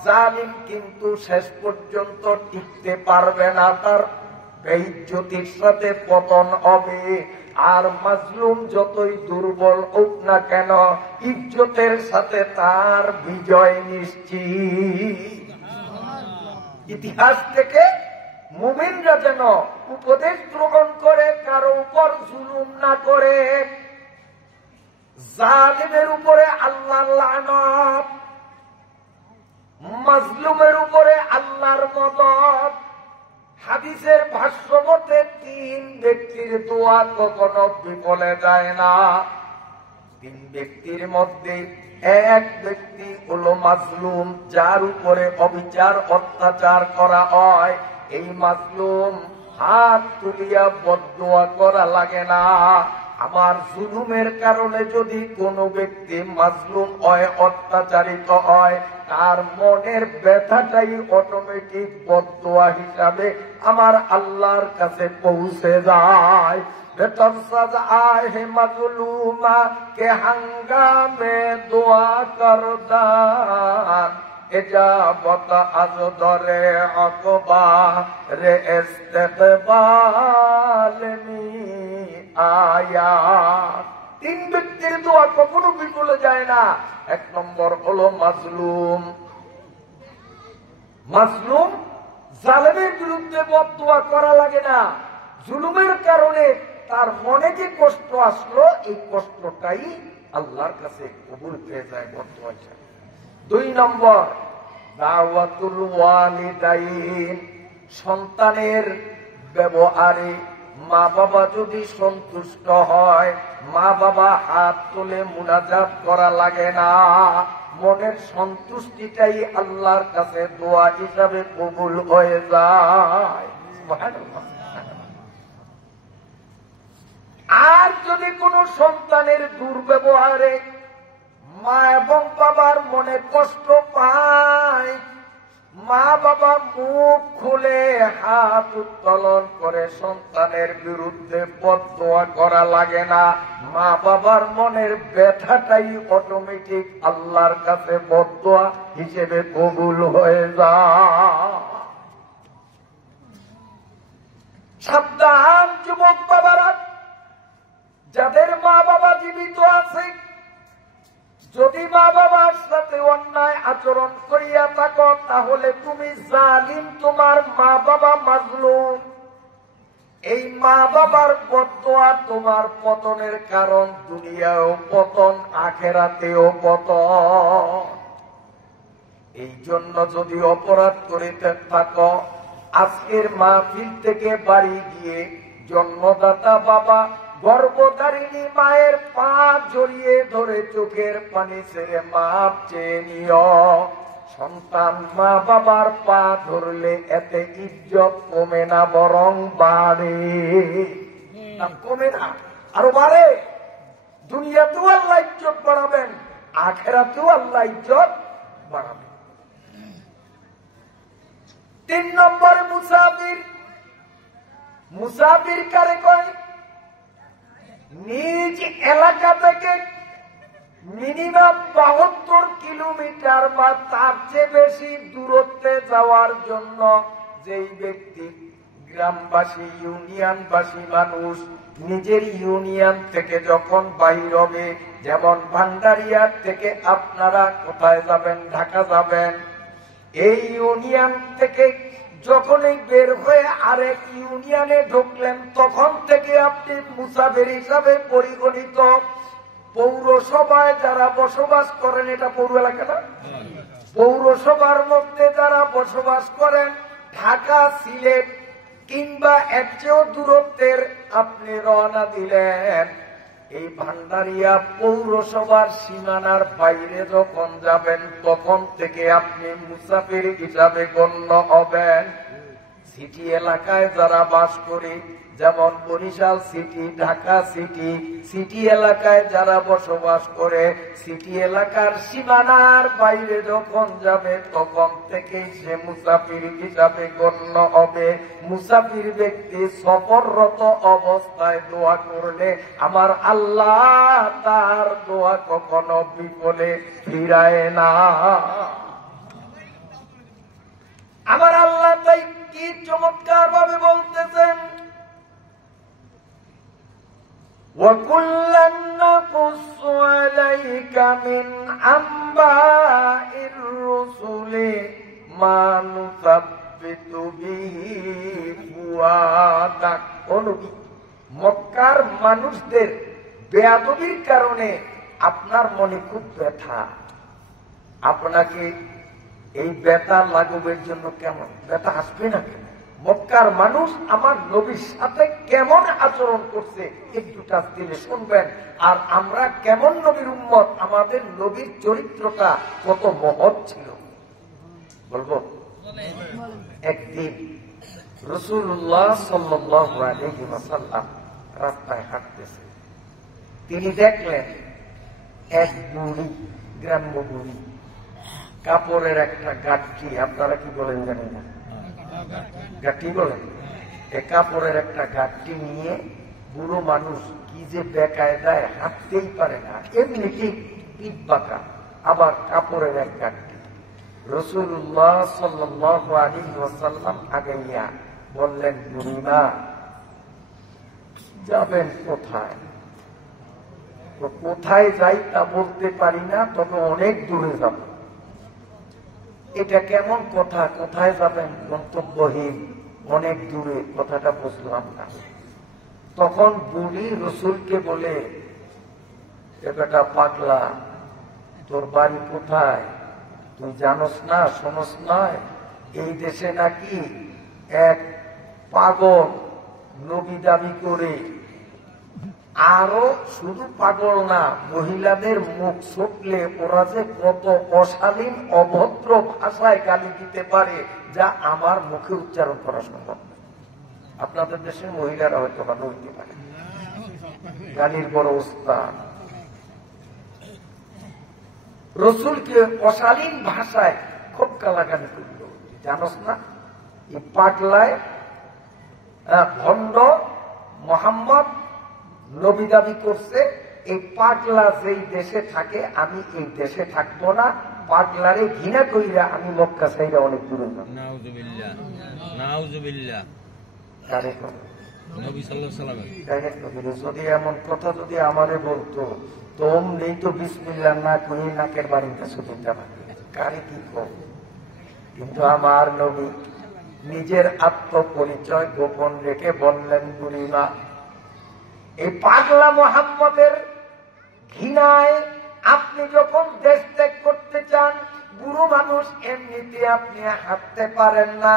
জালিম কিন্তু শেষ পর্যন্ত টিকতে পারবে না, তার বেইজ্জতির সাথে পতন হবে। আর মাজলুম যতই দুর্বল হোক না কেন, ইজ্জতের সাথে তার বিজয় নিশ্চিত। ইতিহাস থেকে মুমিনরা যেন উপদেশ গ্রহণ করে কারো উপর জুলুম না করে। জালিমের উপরে আল্লাহর লানত, মাজলুমের উপরে আল্লাহর মদদ। হাদিসের ভাষ্য মতে তিন ব্যক্তির দোয়া কখনো বিফলে যায় না। তিন ব্যক্তির মধ্যে এক ব্যক্তি হলো মাজলুম, যার উপরে অবিচার অত্যাচার করা হয়। এই মাজলুম হাত তুলিয়া বদদোয়া করা লাগে না। আমার জুলুমের কারণে যদি কোনো ব্যক্তি মাজলুম হয়, অত্যাচারিত হয়, তার মনের ব্যথাটাই অটোমেটিক বদদোয়া হিসাবে আমার আল্লাহর কাছে পৌঁছে যায়। বেতন সাজায় হে মাজলুমা কে হাঙ্গামে দোয়া করদান, ইজাবত আজ দরে আকবা রে ইস্তেকবাল মি আয়া। তিন ব্যক্তির দোয়া কখনো বিফলে যায় না। এক নম্বর হলো মাজলুম। মাজলুম জালেমের বিরুদ্ধে বদদোয়া করা লাগে না। জুলুমের কারণে তার মনে যে কষ্ট আসলো, এই কষ্টটাই আল্লাহর কাছে কবুল হয়ে যায় বদদোয়া হিসেবে। দুই নম্বর, দাওয়াতুল ওয়ালিদাইন। সন্তানের ব্যবহারে মা বাবা যদি সন্তুষ্ট হয়, মা বাবা হাত তুলে মুনাজাত করা লাগে না, মনের সন্তুষ্টিটাই আল্লাহর কাছে দোয়া হিসাবে কবুল হয়ে যায়। যদি কোনো সন্তানের দুর্ব্যবহারে মা এবং বাবার মনে কষ্ট পায়, মা বাবা মুখ খুলে হাত উত্তোলন করে সন্তানের বিরুদ্ধে বদদোয়া করা লাগে না। মা বাবার মনের ব্যথাটাই অটোমেটিক আল্লাহর কাছে বদদোয়া হিসেবে কবুল হয়ে যায়। সাবধান যুবক বাবারা, যাদের মা বাবা জীবিত আছে, যদি মা বাবার সাথে অন্যায় আচরণ করিয়া থাকো তাহলে তুমি জালিম, তোমার মা বাবা মাজলুম। এই মা বাবার বদদোয়া তোমার পতনের কারণ, দুনিয়াও পতন, আখেরাতেও পতন। এই জন্য যদি অপরাধ করিতে থাকো, আজকের মাহফিল থেকে বাড়ি গিয়ে জন্মদাতা বাবা, গর্ভধারিণী মায়ের পা জড়িয়ে ধরে চোখের পানি ছেড়ে মাপ চেয়ে নিও। সন্তান মা বাবার পা ধরলে এতে ইজ্জত কমে না, বরং বাড়ে। কমে না, আরো বাড়ে। দুনিয়াতেও আল্লাহ ইজ্জত বাড়াবেন, আখেরাতেও আল্লাহ ইজ্জত বাড়াবেন। 3 নম্বর মুসাফির। মুসাফির কারে কয়? নিজ এলাকা থেকে মিনিমাম 72 কিলোমিটার বা তার চেয়ে বেশি দূরত্বে যাওয়ার জন্য যেই ব্যক্তি, গ্রামবাসী, ইউনিয়নবাসী মানুষ নিজের ইউনিয়ন থেকে যখন বাহির হবে, যেমন ভান্ডারিয়ার থেকে আপনারা কোথায় যাবেন? ঢাকা যাবেন। এই ইউনিয়ন থেকে যখনই বের হয়ে আরেক ইউনিয়নে ঢুকলেন, তখন থেকে আপনি মুসাফির হিসাবে পরিগণিত। পৌরসভায় যারা বসবাস করেন, এটা পৌর এলাকা না, পৌরসভার মধ্যে যারা বসবাস করেন, ঢাকা, সিলেট কিংবা এর চেয়েও দূরত্বের আপনি রওনা দিলেন, এই ভান্ডারিয়া পৌরসভার সীমানার বাইরে যখন যাবেন, তখন থেকে আপনি মুসাফির হিসাবে গণ্য হবেন। সিটি এলাকায় যারা বাস করে, যেমন Barishal city, Dhaka city, city এলাকায় যারা বসবাস করে, সিটি এলাকার সীমানার বাইরে যখন যাবে, তখন থেকেই সে মুসাফির হিসাবে গণ্য হবে। মুসাফির ব্যক্তি সফররত অবস্থায় দোয়া করলে আমার আল্লাহ তার দোয়া কখনো বিফলে ফিরায় না। আমার আল্লাহ তাই কি চমৎকার ভাবে বলতেছেন, وَكُلًّا نَّقُصُّ عَلَيْكَ مِنْ أَنبَاءِ الرُّسُلِ مَا نُثَبِّتُ بِهِ فُؤَادَكَ। ও নবী, মক্কার মানুষদের বেয়াদবির কারণে আপনার মনে খুব ব্যথা। আপনাকে এই ব্যথা লাঘবের জন্য কেমন ব্যথা আসবে না কেন? মক্কার মানুষ আমার নবীর সাথে কেমন আচরণ করছে একটু টাচ দিলে শুনবেন। আর আমরা কেমন নবীর উম্মত, আমাদের নবীর চরিত্রটা কত মহৎ ছিল বলবো। একদিন রাসূলুল্লাহ সাল্লাল্লাহু আলাইহি ওয়াসাল্লাম রাস্তায় হাঁটতেছে। তিনি দেখলেন এক বুড়ি, গ্রাম্য বুড়ি, কাপড়ের একটা গাঠি, আপনারা কি বলেন জানেন না, গাঠি বলেন, এই কাপড়ের একটা গাঠি নিয়ে বুড়ো মানুষ কি যে বেকায়দায় হাঁটতেই পারে না, এমনি ঠিক পিঠ বাঁকা, আবার কাপড়ের এক গাঠি। রাসূলুল্লাহ সাল্লাল্লাহু আলাইহি ওয়াসাল্লাম আগাইয়া বললেন, বুড়িমা যাবেন কোথায়? তো কোথায় যাই তা বলতে পারি না, তবে অনেক দূরে যাব। এটা কেমন কথা, কোথায় যাবেন গন্তব্যহীন, অনেক দূরে, কথাটা বুঝলাম না। তখন বুড়ি রসুলকে বলে, এ বেটা পাগলা, তোর বাড়ি কোথায়? তুই জানোস না, শোনস নয়, এই দেশে নাকি এক পাগল নবী দাবি করে, আরো শুধু পাগল না, মহিলাদের মুখ ছুটলে ওরা যে কত অশালীন অভদ্র ভাষায় গালি দিতে পারে, যা আমার মুখে উচ্চারণ করা সম্ভব। আপনাদের দেশের মহিলারা হয়তো ভালো হইতে পারে, গালির বড় উস্তাদ। রসুলকে অশালীন ভাষায় খুব গালাগালি করল। জানোস না এই পাগলায় ভণ্ড মোহাম্মদ নবী দাবি করছে, এই পাগলা যেই দেশে থাকে আমি এই দেশে থাকবো না, পাগলারে ঘৃণা কইরা আমি মক্কা ছাইরা অনেক দূরে যাব। নাউজুবিল্লাহ নাউজুবিল্লাহ। কারে কোন নবী সাল্লাল্লাহু আলাইহি ওয়াসাল্লাম যদি এমন কথা যদি আমারে বলতো তোম নেই তো বিসমিল্লাহ না কই নাকের বাড়িতে ছুটে যাবে, কারে কি কর। কিন্তু আমার নবী নিজের আত্মপরিচয় গোপন রেখে বললেন, বুড়িমা এই পাগলা মোহাম্মদের ঘৃণায় আপনি যখন দেশ ত্যাগ করতে চান, বুড়ো মানুষ এমনিতে আপনি হাঁটতে পারেন না,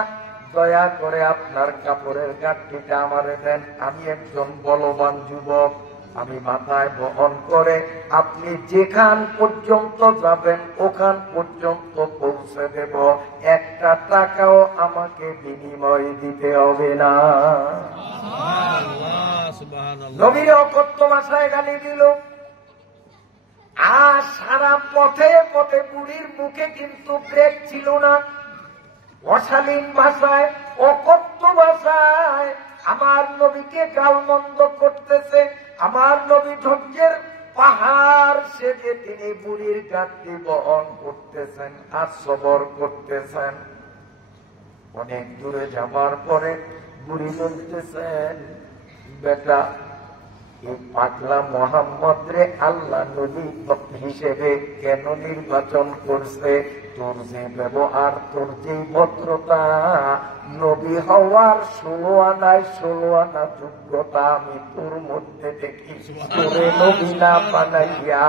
দয়া করে আপনার কাপড়ের গাঁটটিটা আমারে দেন, আমি একজন বলবান যুবক, আমি মাথায় বহন করে আপনি যেখান পর্যন্ত যাবেন ওখান পর্যন্ত পৌঁছে দেব, একটা টাকাও আমাকে বিনিময় দিতে হবে না। নবীর অকথ্য ভাষায় গালি দিল। আর সারা পথে পথে বুড়ির মুখে কিন্তু ব্রেক ছিল না। অশালীন ভাষায় অকথ্য ভাষায় আমার নবীকে গালমন্দ করতেছে। আমার নবী ধৈর্যের পাহাড় সেজে তিনি বুড়ির গাঁটটি বহন করতেছেন আর সবর করতেছেন। অনেক দূরে যাবার পরে বুড়ি বলতেছেন, বেটা এই পাগলা মোহাম্মদ রে আল্লাহ নবী হিসেবে কেন নির্বাচন করছে? তোর যে ব্যবহার, তোর যে ভদ্রতা, নবী হওয়ার 16 আনায় 16 আনা যোগ্যতা আমি তোর মধ্যে দেখি। তোরে নবী না বানাইয়া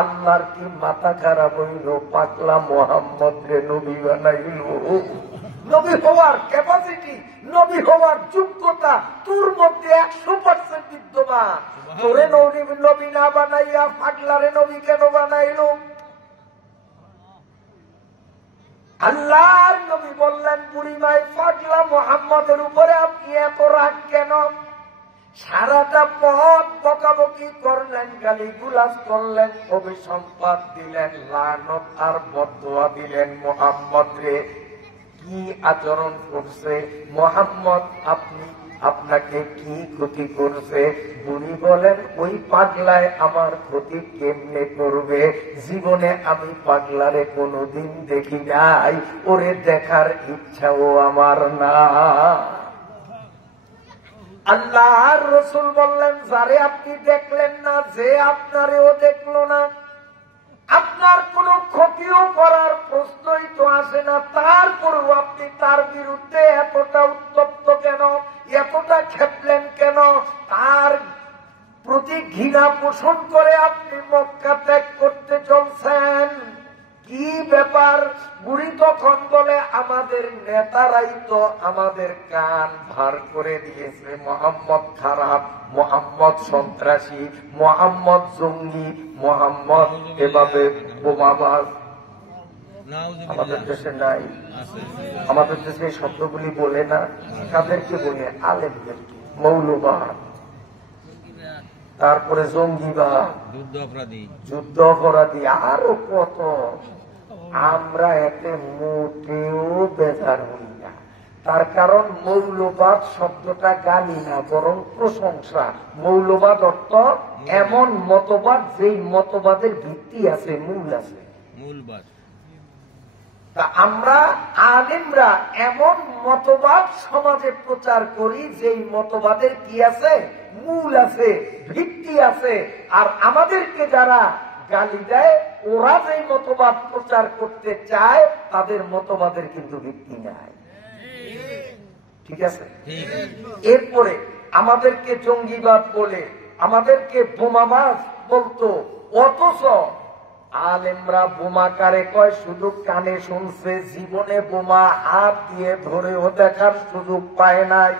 আল্লাহর কি মাথা খারাপ হইল? পাগলা মোহাম্মদ রে নবী বানাইল। নবী হওয়ার ক্যাপাসিটি, নবী হওয়ার যোগ্যতা তোর মধ্যে 100% বিদ্যমান। তোরে নবী না বানাইয়া পাগলারে নবী কেন বানাইল? আল্লাহর নবী বললেন, বুড়িমাই পাগলা মোহাম্মদের উপরে আপনি এত রাগ কেন? সারাটা পথ বকাবকি করলেন, গালিগুলাজ করলেন, অভিসম্পাদ দিলেন, লানত আর বদদুয়া দিলেন। মোহাম্মদ রে কি আচরণ করছে? মোহাম্মদ আপনাকে কি ক্ষতি করছে? বুড়ি বলেন, ওই পাগলায় আমার ক্ষতি কেমনে করবে? জীবনে আমি পাগলারে কোনোদিন দেখি নাই, ওরে দেখার ইচ্ছাও আমার না। আল্লাহর রাসূল বললেন, যারে আপনি দেখলেন না, যে আপনারেও দেখলো না, আপনার কোন ক্ষতিও করার প্রশ্নই তো আসে না, তারপরেও আপনি তার বিরুদ্ধে এতটা উত্তপ্ত কেন, এতটা খেপলেন কেন? তার প্রতি ঘৃণা পোষণ করে আপনি মক্কা ত্যাগ করতে চলছেন, কি ব্যাপার? বুড়ি তখন বলে, আমাদের নেতারাই তো আমাদের কান ভার করে দিয়েছে। মোহাম্মদ খারাপ, মোহাম্মদ সন্ত্রাসী, মোহাম্মদ জঙ্গি, মোহাম্মদ এভাবে বোমাবাজ। আমাদের দেশে নাই, আমাদের দেশে এই শব্দগুলি বলে না। তাদেরকে বলে আলেমদেরকে, মৌলবাদ, তারপরে জঙ্গিবাদ, যুদ্ধ অপরাধী, আরো কত। আমরা এতে মোটেও বেজার হই না। তার কারণ মৌলবাদ শব্দটা গালি না, বরং প্রশংসা। মৌলবাদ অর্থ এমন মতবাদ যেই মতবাদের ভিত্তি আছে, মূল আছে। তা আমরা আলেমরা এমন মতবাদ সমাজে প্রচার করি যেই মতবাদের কি আছে? মূল আছে, ভিত্তি আছে। আর আমাদেরকে যারা গালি দেয়, ওরা যেই মতবাদ প্রচার করতে চায়, তাদের মতবাদের কিন্তু ভিত্তি নাই। ঠিক আছে? এরপরে আমাদেরকে জঙ্গিবাদ বলে, আমাদেরকে বোমাবাজ বলতো, অথচ আলেমরা বোমা কারে কয় শুধু কানে শুনছে, জীবনে বোমা হাত দিয়ে ধরেও দেখার সুযোগ পায় নাই।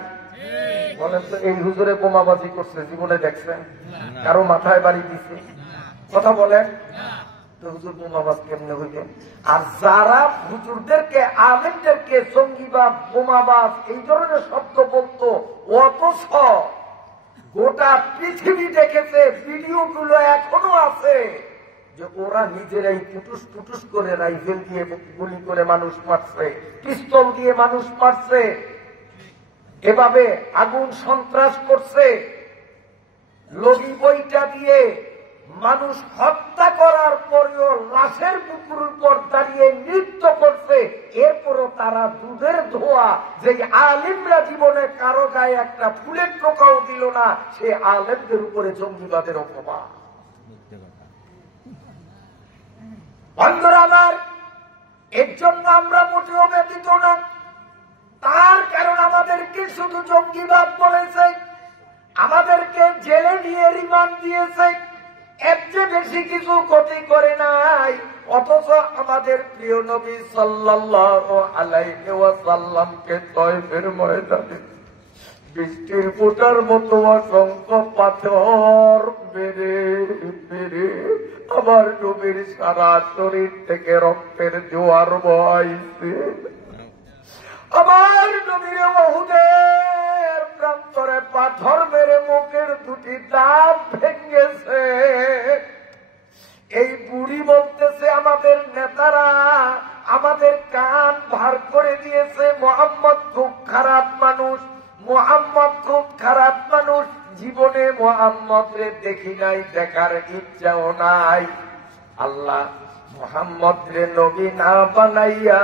বলেন তো, এই হুজুরে বোমাবাজি করছে, জীবনে দেখছেন? কারো মাথায় বাড়ি দিছে? কথা বলেন তো, হুজুর বোমাবাজ কেমনে হইলেন? আর যারা হুজুরদেরকে, আলেমদেরকে জঙ্গিবাদ, বোমাবাজ এই ধরনের শব্দ বলতো, অথচ গোটা পৃথিবী দেখেছে, ভিডিওগুলো এখনো আছে, যে ওরা নিজেরাই টুটুস টুটুস করে রাইফেল দিয়ে গুলি করে মানুষ মারছে, পিস্তল দিয়ে মানুষ মারছে, এভাবে আগুন সন্ত্রাস করছে, লগি বইটা দিয়ে মানুষ হত্যা করার পরেও লাশের বুকুর উপর দাঁড়িয়ে নৃত্য করছে। এরপরও তারা দুধের ধোয়া, যে আলেমরা জীবনে কারো গায়ে একটা ফুলের টোকাও দিল না, সে আলেমদের উপরে জঙ্গিবাদের অপমান। বন্ধুরা আমার, এর জন্য আমরা মোটেও ব্যতীত না। তার কারণ আমাদেরকে শুধু জঙ্গিবাদ বলেছে, আমাদেরকে জেলে নিয়ে রিমান্ড দিয়েছে, এর চেয়ে বেশি কিছু ক্ষতি করে নাই। অথচ আমাদের প্রিয় নবী সাল্লাল্লাহু আলাইহি ওয়াসাল্লামকে তয়ফের ময়দানে বৃষ্টির ফোঁটার মতো অসংখ্য পাথর বেড়ে বেড়ে আমার নবীর সারা শরীর থেকে রক্তের জোয়ার বইছে। আমার নবীর উহুদের প্রান্তরে পাথর মেরে মুখের দুটি দাঁত ভেঙেছে। এই বুড়ি বলতেছে আমাদের নেতারা আমাদের কান ভার করে দিয়েছে, মুহাম্মদ খুব খারাপ মানুষ, মুহাম্মদ খুব খারাপ মানুষ, জীবনে মুহাম্মদরে দেখি নাই, দেখার ইচ্ছাও নাই। আল্লাহ মুহাম্মদরে নবী না বানাইয়া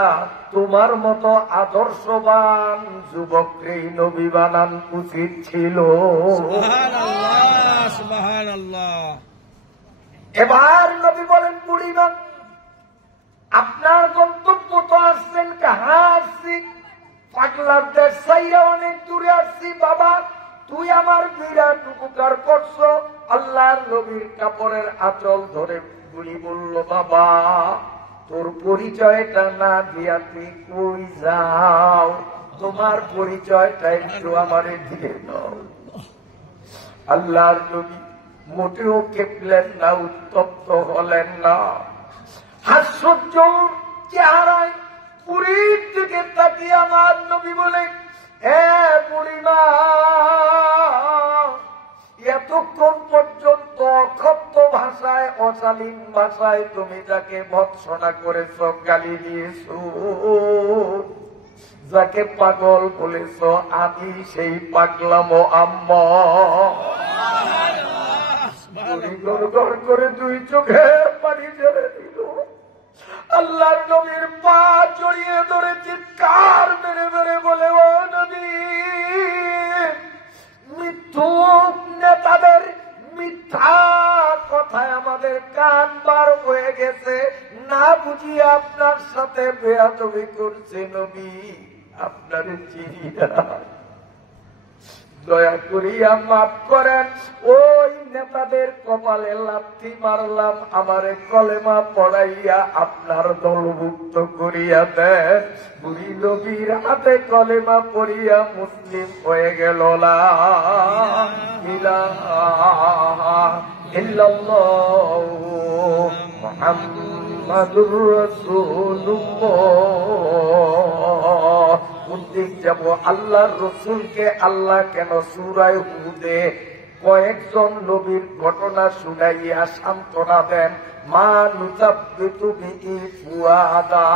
তোমার মতো আদর্শবান যুবককেই নবী বানান উচিত ছিল। সুবহানাল্লাহ, সুবহানাল্লাহ। এবার নবী বলেন, বুড়িমা আপনার গন্তব্য তো আসছেন, কাহা আসছি, পাগলার দেশ চাইয়া অনেক দূরে আসছি। বাবা তুই আমার বিরাট উপকার করছো। আল্লাহর নবীর কাপড়ের আঁচল ধরে বুড়ি বলল, বাবা তোর পরিচয়টা না দিয়া তুই কই যাও, তোমার পরিচয়টা একটু আমারে দিয়ে দাও। আল্লাহর নবী মোটেও কেঁপলেন না, উত্তপ্ত হলেন না, হাস্যোজ্জ্বল চেহারায় পুরীর দিকে তাকিয়ে আমার নবী বলে, হে বুড়িমা এতক্ষণ পর্যন্ত অক্ষত ভাষায়, অশালীন ভাষায় তুমি যাকে ভৎসনা করেছ, গালি দিয়েছ, যাকে পাগল বলেছ, আমি সেই পাগলাম আম্মা। গড় করে দুই চোখে পানি ঝেড়ে দিল। আল্লাহর নবীর পা জড়িয়ে ধরে চিৎকার মেরে মেরে বলে, ও নবী মিথ্যুক নেতাদের মিথ্যা কথায় আমাদের কান বার হয়ে গেছে, না বুঝিয়ে আপনার সাথে বেয়াদবি করছে। নবী আপনার চিনি না, দয়া করিয়া মাফ করেন। ওই নেতাদের কপালে লাথি মারলাম, আমারে কলেমা পড়াইয়া আপনার দলভুক্ত করিয়া দেন। বুড়ি নবীর হাতে কলেমা পড়িয়া মুসলিম হয়ে গেল। লা ইলাহা ইল্লাল্লাহু মুহাম্মাদুর রাসূলুল্লাহ। উদ্দিক যাব আল্লাহর রসুলকে আল্লাহ কেন সূরা হুদে কয়েকজন নবীর ঘটনা শুনাইয়া সান্ত্বনা দেন, মা নুসাব্বিতু বিহি ফুআদা।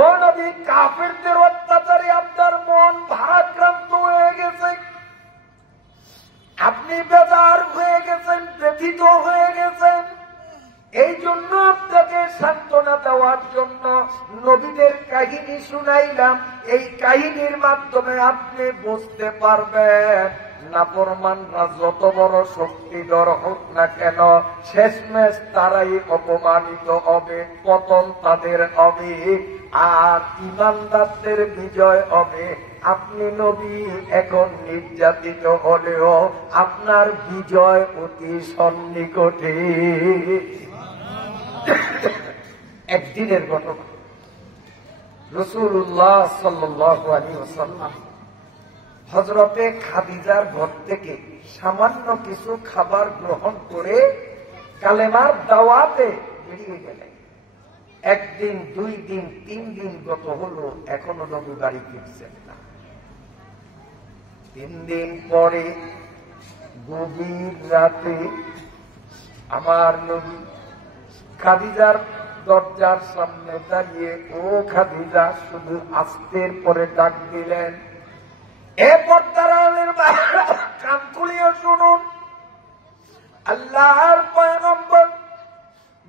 ও নবী কাফেরদের অত্যাচারে আপনার মন ভারাক্রান্ত হয়ে গেছে, আপনি বেজার হয়ে গেছেন, ব্যথিত হয়ে গেছেন। এই জন্য আপনাকে সান্ত্বনা দেওয়ার জন্য নবীদের কাহিনী শুনাইলাম। এই কাহিনীর মাধ্যমে আপনি বুঝতে পারবেন নাফরমানরা যত বড় শক্তিধর হোক না কেন, শেষমেশ তারাই অপমানিত হবে, পতন তাদের হবে, আর ইমানদারদের বিজয় হবে। আপনি নবী এখন নির্যাতিত হলেও আপনার বিজয় অতি সন্নিকটে। একদিনের ঘটনা, রাসূলুল্লাহ সাল্লাল্লাহু আলাইহি ওয়াসাল্লাম হযরতে খাদিজার ঘর থেকে সামান্য কিছু খাবার গ্রহণ করে কালেমার দাওয়াতে বেরিয়ে গেলেন। একদিন, 2 দিন, 3 দিন গত হলো, এখনো নবী বাড়ি ফিরছেন না। 3 দিন পরে গভীর রাতে আমার নবী খাদিজার দরজার সামনে দাঁড়িয়ে, ও খাদিজা, শুধু আস্তের পরে ডাক দিলেন, এ পর্দার আড়ালের কান খুলিয়ে শুনুন, আল্লাহর পয়গম্বর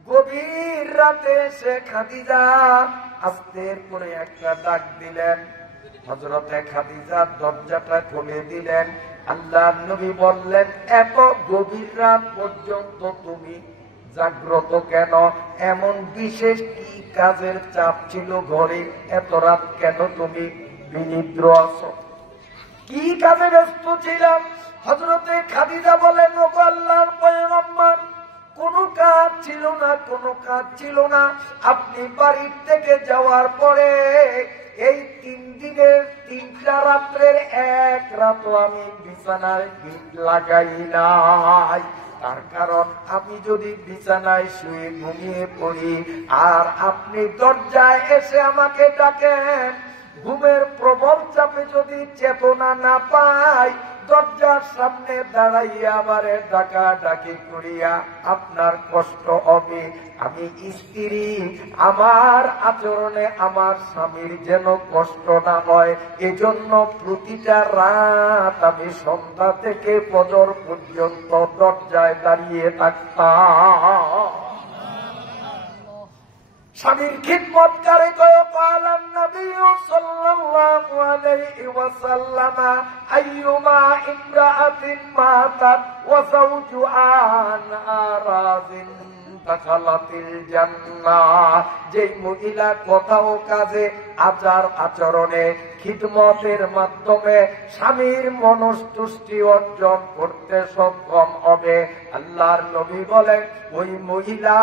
গভীর রাতে এসে খাদিজা আস্তের পরে একটা ডাক দিলেন। হযরতে খাদিজা দরজাটা খুলে দিলেন। আল্লাহর নবী বললেন, এত গভীর রাত পর্যন্ত তুমি জাগ্রত কেন? এমন বিশেষ কি কাজের চাপ ছিল ঘরে? এত রাত কেন তুমি বিনিদ্র আছো? কি কাজে ব্যস্ত ছিলাম? হযরতে খাদিজা বলেন, ও আল্লাহর পয়গম্বর, কোনো কাজ ছিল না, কোনো কাজ ছিল না। আপনি বাড়ির থেকে যাওয়ার পরে এই 3 দিনের 3টা রাত্রের এক রাতও আমি বিছানায় লাগাই নাই। তার কারণ আমি যদি বিছানায় শুয়ে ঘুমিয়ে পড়ি আর আপনি দরজায় এসে আমাকে ডাকেন, ঘুমের প্রবল চাপে যদি চেতনা না পাই, দরজার সামনে দাঁড়াইয়া আমারে ডাকাডাকি করিয়া আপনার কষ্ট হবে। আমি স্ত্রী, আমার আচরণে আমার স্বামীর যেন কষ্ট না হয়, এজন্য প্রতিটা রাত আমি সন্ধ্যা থেকে ফজর পর্যন্ত দরজায় দাঁড়িয়ে থাকতাম। স্বামীর খিদমত করে কয়লাম নবী সাল্লাল্লাহু আলাইহি ওয়াসাল্লাম, আইয়ুমা ইমরাআতিন মাতাত ওয়া যাওজুহা আরাযিন দাখালাতিল জান্নাহ। যেই মহিলা কথা ও কাজে, আচার আচরণে, খিদমতের মাধ্যমে স্বামীর মনস্তুষ্টি অর্জন করতে সক্ষম হবে, আল্লাহর নবী বলেন, ওই মহিলা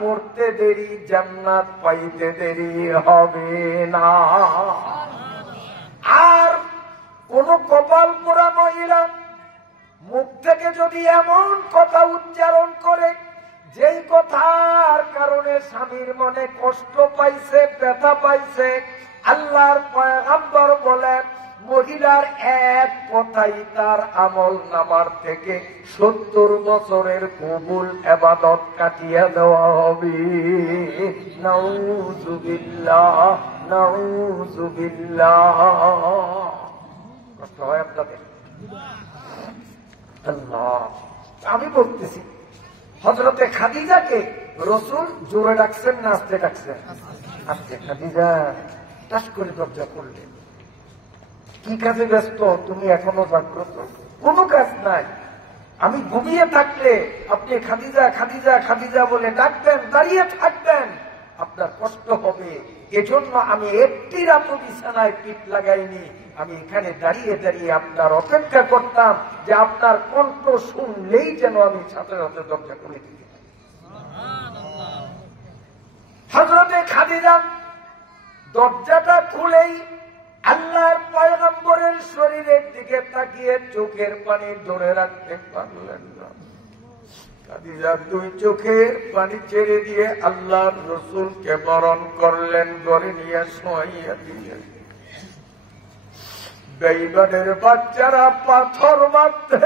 মরতে দেরি, জান্নাত পাইতে দেরি হবে না। আর কোন কপাল পোড়া মহিলা মুখ থেকে যদি এমন কথা উচ্চারণ করে, যেই কথার কারণে স্বামীর মনে কষ্ট পাইছে, ব্যথা পাইছে, আল্লাহর পয়গম্বর বলেন, মহিলার এক কথাই তার আমল নামার থেকে 70 বছরের কবুল ইবাদত কাটিয়ে দেওয়া হবে। নাউযুবিল্লাহ, নাউযুবিল্লাহ। কষ্ট হয় আপনাদের? আল্লাহ, আমি বলতেছি, হযরতে খাদিজাকে রাসূল জোরে ডাকছেন না আস্তে ডাকছেন? আস্তে। খাদিজা টাস করে দরজা করলেন। কি কাজে ব্যস্ত? তুমি এখনো জাগ্রত? কোনো কাজ নাই। আমি ঘুমিয়ে থাকলে আপনি খাদিজা খাদিজা খাদিজা বলে ডাকবেন, দাঁড়িয়ে থাকবেন, আপনার কষ্ট হবে। এজন্য আমি একটি রাত বিছানায় পিঠ লাগাইনি, আমি এখানে দাঁড়িয়ে দাঁড়িয়ে আপনার অপেক্ষা করতাম যে আপনার কণ্ঠ শুনলেই যেন আমি সাথে সাথে দরজা খুলে দিই। হযরতে খাদিজা দরজাটা খুলেই আল্লাহর পয়গম্বরের শরীরের দিকে তাকিয়ে চোখের পানি ধরে রাখতে পারলেন না। খাদিজা 2 চোখের পানি ছেড়ে দিয়ে আল্লাহর রাসূলকে বরণ করলেন, ঘরে নিয়ে শোয়াইয়া দিলেন। বেঈমানের বাচ্চারা পাথর মারতে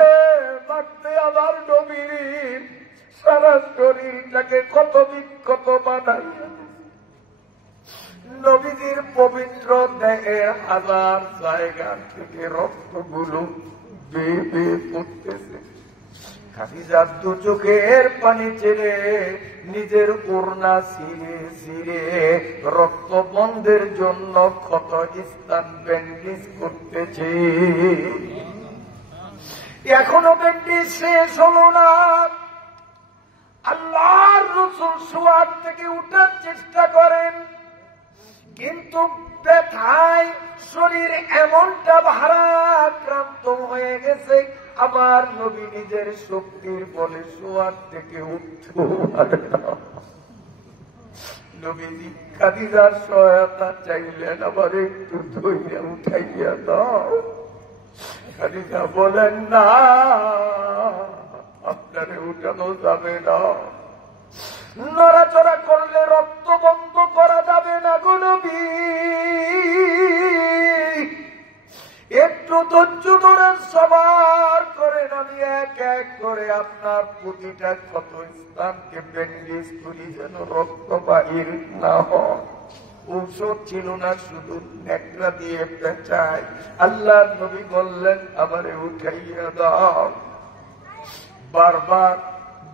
মারতে আমার নবীর সারা শরীরটাকে ক্ষত বিক্ষত বানাইয়া, নবীজির পবিত্র দেহের হাজার জায়গা থেকে রক্তগুলো বেয়ে বেয়ে পড়তেছে। খাদিজা 2 চোখের পানি ছেড়ে নিজের ওড়না ছিঁড়ে ছিঁড়ে রক্ত বন্ধের জন্য ক্ষত স্থান ব্যান্ডেজ করতেছে। এখনো ব্যান্ডেজ শেষ হলো না। আল্লাহর রাসূল শোয়ার থেকে উঠার চেষ্টা করেন, কিন্তু ব্যথায় শরীর এমনটা ভারাক্রান্ত হয়ে গেছে, আমার নবী নিজের শক্তির বলে শোয়ার থেকে উঠতে পারে না। নবীজি খাদিজার সহায়তা চাইলেন, আবার একটু ধৈর্য উঠাইয়া দাও। খাদিজা বলেন, না, আপনারে উঠানো যাবে না, নড়াচড়া করলে রক্ত বন্ধ করা যাবে না গো নবী। একটু ধৈর্য ধরে সবার করেন। আমি এক এক করে আপনার প্রতিটা ক্ষত স্থানকে ব্যান্ডেজ করি যেন রক্ত বাহির না হয়। ঔষধ ছিল না, শুধু নেকড়া দিয়ে পেঁচায়। আল্লাহ নবী বললেন আমারে উঠাইয়া দাও। বারবার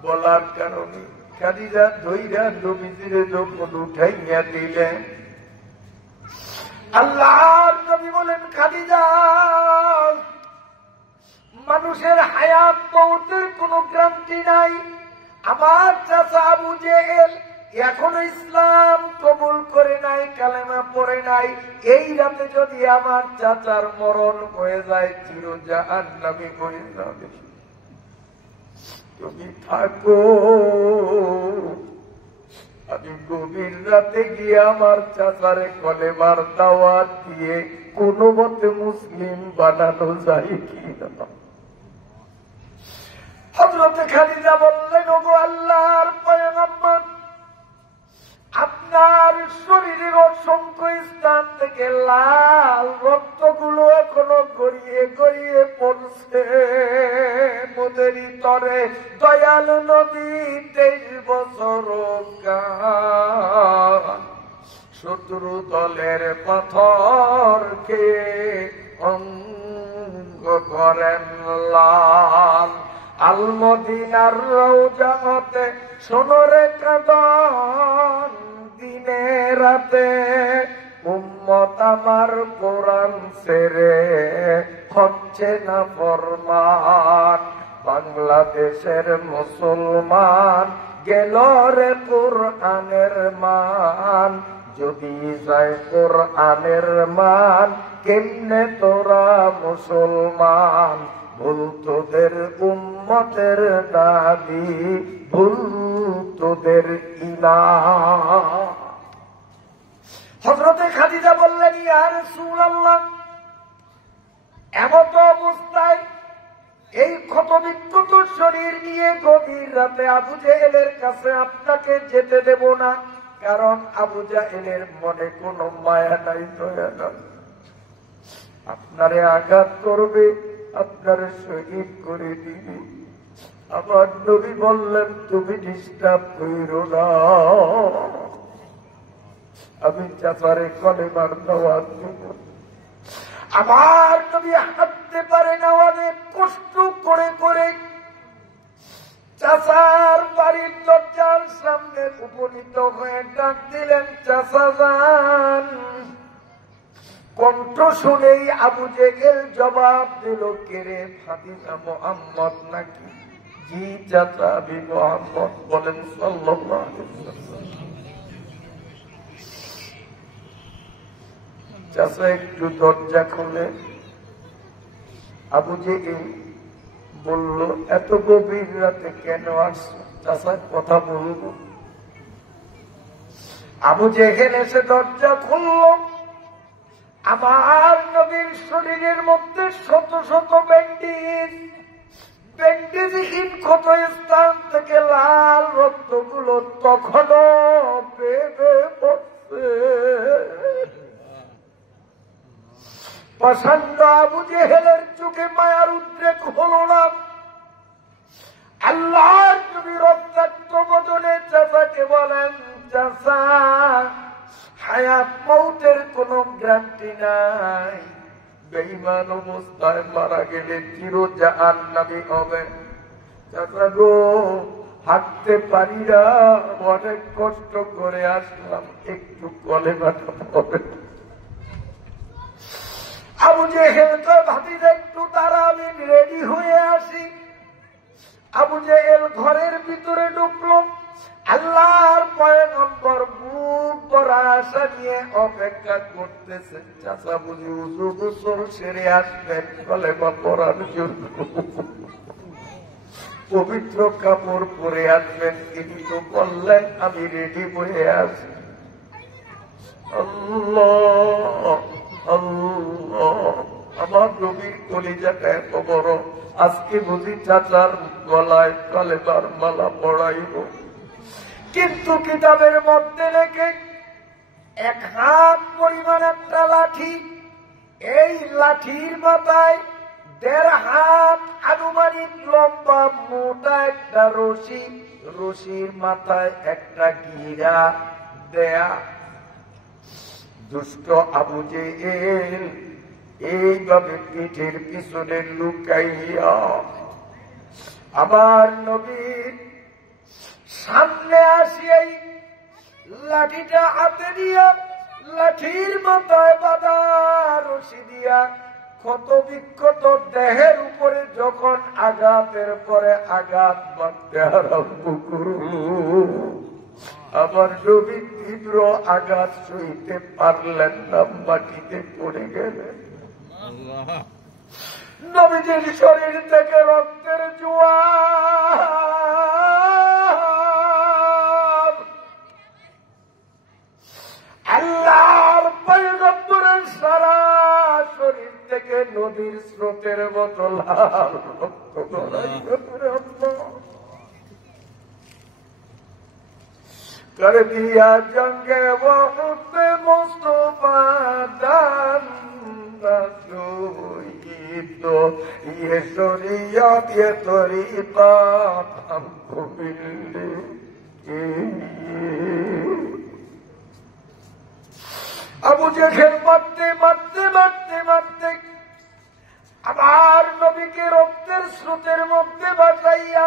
বলার কারণে খাদিজা ধৈর্য নবীজিরে যখন উঠাইয়া দিলেন, আল্লাহর নবী বলেন খাদিজা, মানুষের হায়াত মওতের কোন গ্যারান্টি নাই। আমার চাচা আবু জেহেল এখনো ইসলাম কবুল করে নাই, কালেমা পড়ে নাই। এই রাতে যদি আমার চাচার মরণ হয়ে যায়, চির জাহান্নামী হয়ে যাবে। তুমি থাকো, আমি গভীর রাতে গিয়ে আমার চাচারে কলেমার দাওয়াত দিয়ে কোন মতে মুসলিম বানানো যায় কিনা। হযরত খাদিজা বললেন, ওগো আল্লাহর পয়গম্বর, আপনার শরীরের অসংখ্য স্থান থেকে লাল রক্তগুলো এখনো গড়িয়ে গড়িয়ে পড়ছে মোদেরই তরে। দয়াল নবী 23 বছর শত্রু দলের পাথরকে অঙ্গ করেন লাল। আল মদিনার রওজা হতে সোনরে কাঁদন দিনে রাতে, উম্মত আমার কোরআন ছেড়ে হচ্ছে না ফরমান। বাংলাদেশের মুসলমান গেল রে কোরআনের মান, যদি যায় কোরআনের মান কেমনে তোরা মুসলমান। ভুল তোদের উম্মতের দাবি, ভুল তোদের ইমান। হযরতে খাদিজা বললেন, ইয়া রাসূলুল্লাহ, এমত অবস্থায় এই ক্ষতবিক্ষত শরীর নিয়ে গভীর রাতে আবু জেহেলের কাছে আপনাকে যেতে দেব না, কারণ আবু জেহেলের মনে কোনো মায়া নাই, দয়া নাই। আপনারে আঘাত করবে, আপনার শহীদ করে দিবে। আমার নবী বললেন, তুমি ডিস্টার্ব কইরো না, আমি চাচারে কলেমার দাওয়াত দেব। আমার নবী হাঁটতে পারে না, অনেক কষ্ট করে করে চাচার বাড়ির দরজার সামনে উপনীত হয়ে ডাক দিলেন, চাচা যান। কণ্ঠ শুনেই আবু জেহেল জবাব দিল, কেরে ফাতিমা মুহাম্মদ নাকি? জি চাচা, আমি মুহাম্মদ। বলেন সাল্লাল্লাহু আলাইহি ওয়াসাল্লাম। চাচা একটু দরজা খুলে। আবু জেহেল বলল, এত গভীর রাতে কেন আসছো? চাচা কথা বলবো। আবু জেহেল এসে দরজা খুলল। আমার নবীর শরীরের মধ্যে শত শত ব্যান্ডেজ, ব্যান্ডেজহীন ক্ষত স্থান থেকে লাল রক্তগুলো তখনও বেবে পড়ছে। প্রচন্ড আবু জেহেলের চোখে মায়ার উদ্রেক হলো না। আল্লাহর নবী রক্তাক্ত বদনে চাচাকে বলেন, চাচা, হায়াত মৌতের কোন গ্যারান্টি নাই। বেঈমান অবস্থায় মারা গেলে চির জাহান্নামী হবে। চাচা গো, হাঁটতে পারি না, অনেক কষ্ট করে আসলাম, একটু কলেমাটা পড়ে। আবু জেহেল তো ভাতিজা একটু তারা, আমি রেডি হয়ে আসি। আবু জেহেল ঘরের ভিতরে ঢুকলো। আল্লাহর পয়গম্বর বুক ভরা আশা নিয়ে অপেক্ষা করতেছেন। চাচা বুঝি উযু গোসল সেরে আসবেন কলেমা পড়ার জন্য, পবিত্র কাপড় পরে আসবেন। তিনি তো বললেন, আমি রেডি হয়ে আছি। আল্লাহ আল্লাহ, আমার নবীর কলিজাটা এত বড়, আজকে বুঝি চাচার গলায় কলেমার মালা পড়াইব। কিন্তু কিতাবের মধ্যে লেখে 1 হাত পরিমাণ একটা লাঠি এই লাঠির মাথায় 1.5 হাত আনুমানিক লম্বা মোটা একটা রশি, রশির মাথায় একটা গিরা দেয়া। দুষ্ট আবু জেহেল এইভাবে পিঠের পিছনে লুকাইয়া আবার নবীর সামনে আসিয়াই লাঠিটা হাতে দিয়া লাঠির মাথায় বাঁধা রশি দিয়া ক্ষত বিক্ষত দেহের উপরে যখন আঘাতের পরে আঘাত মারতে আরম্ভ করল, আমার নবী তীব্র আঘাত সইতে পারলেন না, মাটিতে পড়ে গেলেন। নবীজির শরীর থেকে রক্তের জোয়ার, আল্লাহর পয়গম্বরের সারা শরীর থেকে নদীর স্রোতের মতো লাল রক্ত করে দিয়া জঙ্গে বহুতে মুস্তফা দান ये शरीयत ये तरीक़त हमको मिलने আবু জেহেল মারতে মারতে মারতে মারতে আবার নবীকে রক্তের স্রোতের মধ্যে বাঁচাইয়া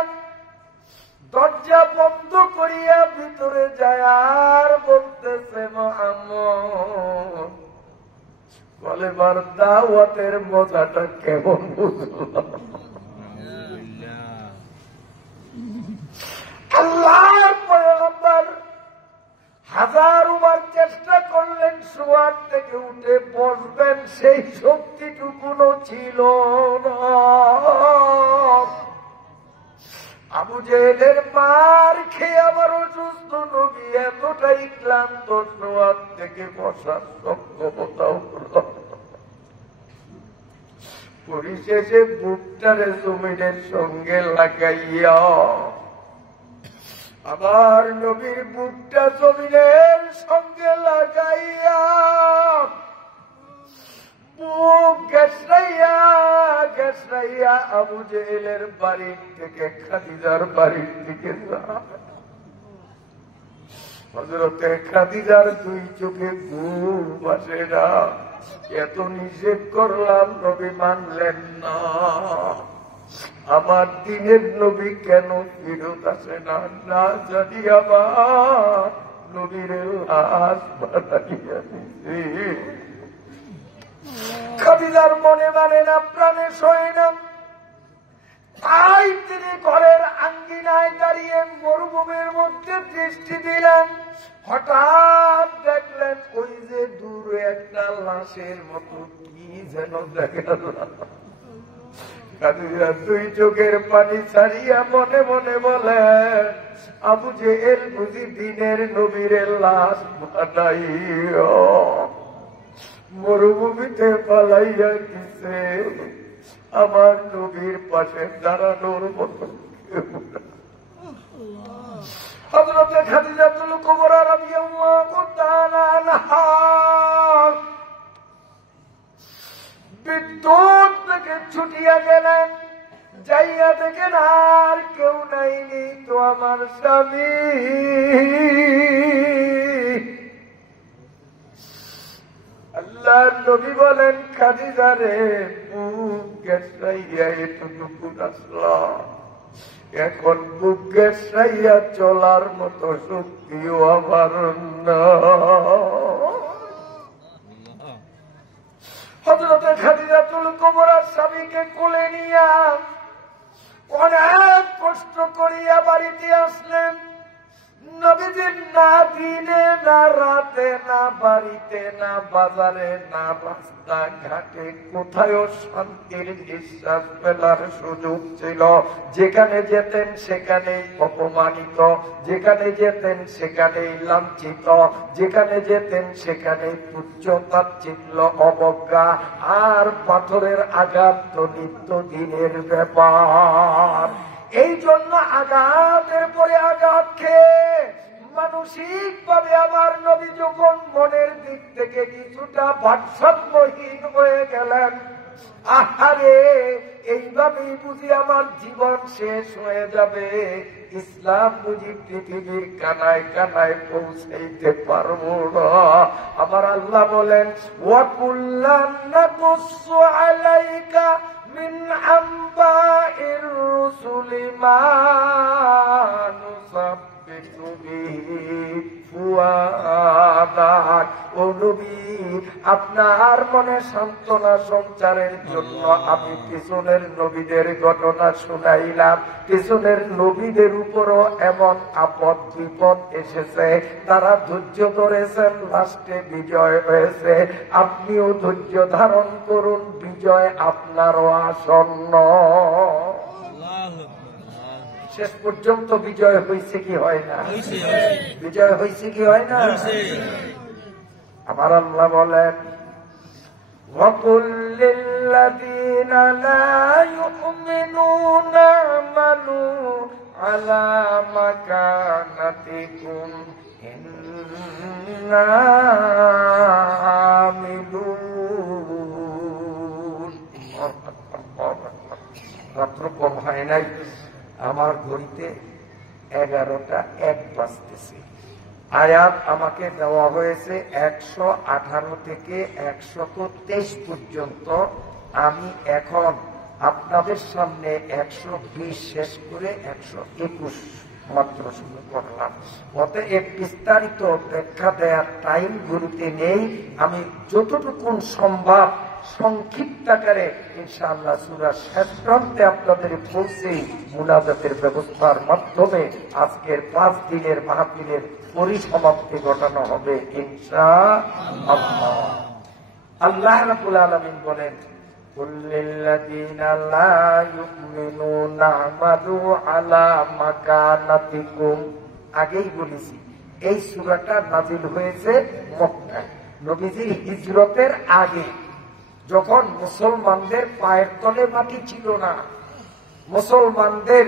দরজা বন্ধ করিয়া ভিতরে যায় আর বলতেছে মুহাম্মদ কলেমার দাওয়াতের মজাটা কেমন বুঝলাম। আল্লাহর পয়গম্বর 1000 বার চেষ্টা করলেন শোয়ার থেকে উঠে বসবেন, সেই শক্তিটুকুনো ছিল না। আবু জেহেলের মার খেয়ে আবার অসুস্থ নবী এতটাই ক্লান্ত, শোয়ার থেকে বসার সক্ষমতাও হল। পরিশেষে বুকটারে জমিনের সঙ্গে লাগাইয়া আবার নবীর বুকটা জমিনের সঙ্গে লাগাইয়া বুক গেছরাইয়া গেছরাইয়া আবু জেহেলের বাড়ির থেকে খাদিজার বাড়ির দিকে যায়। হযরতে খাদিজার 2 চোখে ঘুম আসে না। এত নিষেধ করলাম, নবী মানলেন না। আমার দিনের নবী কেন ফিরত আসে না, না জানি আবার নবীর লাশ বানাইয়া দিছে। খাদিজার মনে মানে না, প্রাণে সয় না। তাই তিনি ঘরের আঙ্গিনায় দাঁড়িয়ে মরুভূমির মধ্যে দৃষ্টি দিলেন। হঠাৎ দেখলেন ওই যে দূরে একটা লাশের মতো কি যেন দেখা গেল। খাদিজা 2 চোখের পানি ছাড়িয়া মনে মনে বলেন, আবু জেহেল বুঝি দিনের নবীর লাশ বানাইয়া মরুভূমিতে পালাইয়া দিছে, আমার নবীর পাশে দাঁড়ানোর মতো হযরতে খাদিজাতুল কুবরা রাদিয়াল্লাহু তাআলা আনহা বিদ্যুৎ থেকে ছুটিয়া গেলেন, যাইয়া দেখেন আর কেউ নাইনি, তো আমার স্বামী। আল্লাহর নবী বলেন, খাদিজা রে, বুক গেছরাইয়া এতটুকু আসলাম, এখন বুক গেছরাইয়া চলার মতো শক্তিও আমার না। হযরতে খাদিজাতুল কুবরা স্বামীকে কোলে নিয়া অনেক কষ্ট করিয়া বাড়িতে আসলেন। নবীজির না দিনে না রাতে, না বাড়িতে না বাজারে না রাস্তা ঘাটে কোথায়ও শান্তির নিঃশ্বাস ফেলার সুযোগ ছিল। যেখানে যেতেন সেখানেই অপমানিত, যেখানে যেতেন সেখানেই লাঞ্ছিত, যেখানে যেতেন সেখানেই তুচ্ছ-তাচ্ছিল্য, অবজ্ঞা আর পাথরের আঘাত তো নিত্য দিনের ব্যাপার। এই জন্য আঘাতের পরে আঘাত খেয়ে মানসিক ভাবে আমার নবী যখন মনের দিক থেকে কিছুটা ভারসাম্যহীন হয়ে গেলেন, আহারে এইভাবেই বুঝি আমার জীবন শেষ হয়ে যাবে, ইসলাম বুঝি পৃথিবীর কানায় কানায় পৌঁছাইতে পারবো না। আমার আল্লাহ বলেন, ওয়াকুল্লান নাকুসু আলাইকা মিন আম্বাইর রুসুলি মা নুসাব্বিতু বিহি ফুয়াদাক। ও নবী, আপনার মনে সান্ত্বনা সঞ্চারের জন্য আমি পিছনের নবীদের ঘটনা শুনাইলাম। পিছনের নবীদের উপরও এমন আপদ বিপদ এসেছে, তারা ধৈর্য ধরেছেন, লাস্টে বিজয় হয়েছে। আপনিও ধৈর্য ধারণ করুন, বিজয় আপনারও আসন্ন। শেষ পর্যন্ত বিজয় হয়েছে কি হয় না? বিজয় হয়েছে কি হয় না? আমার আল্লাহ বলেন, وَقُلْ لِلَّذِينَ لَا يُؤْمِنُونَ اعْمَلُوا عَلَى مَكَانَتِكُمْ إِنَّا عَامِلُونَ। রাত্র কম হয় নাই, আমার ঘড়িতে 11টা 1 বাজতেছে। আয়াত আমাকে দেওয়া হয়েছে 118 থেকে 123 পর্যন্ত। আমি এখন আপনাদের সামনে 120 শেষ করে 121 মাত্র শুরু করলাম। অতএব বিস্তারিত ব্যাখ্যা দেওয়ার টাইম ঘুরতে নেই। আমি যতটুকু সম্ভব সংক্ষিপ্ত আকারে ইনশাআল্লাহ সূরা শেষ প্রান্তে আপনাদের পৌঁছে মুনাজাতের ব্যবস্থার মাধ্যমে আজকের 5 দিনের মাহফিলের পরিসমাপ্তি ঘটানো হবে ইনশাআল্লাহ। আল্লাহ রাব্বুল আলামিন বলেন, কুল লিল্লাযীনা লা ইউমিনুনা আমালু আলা মাকানাতিকুম। আগেই বলেছি এই সূরাটা নাযিল হয়েছে মক্কায়, নবীজির হিজরতের আগে, যখন মুসলমানদের পায়ের তলে মাটি ছিল না, মুসলমানদের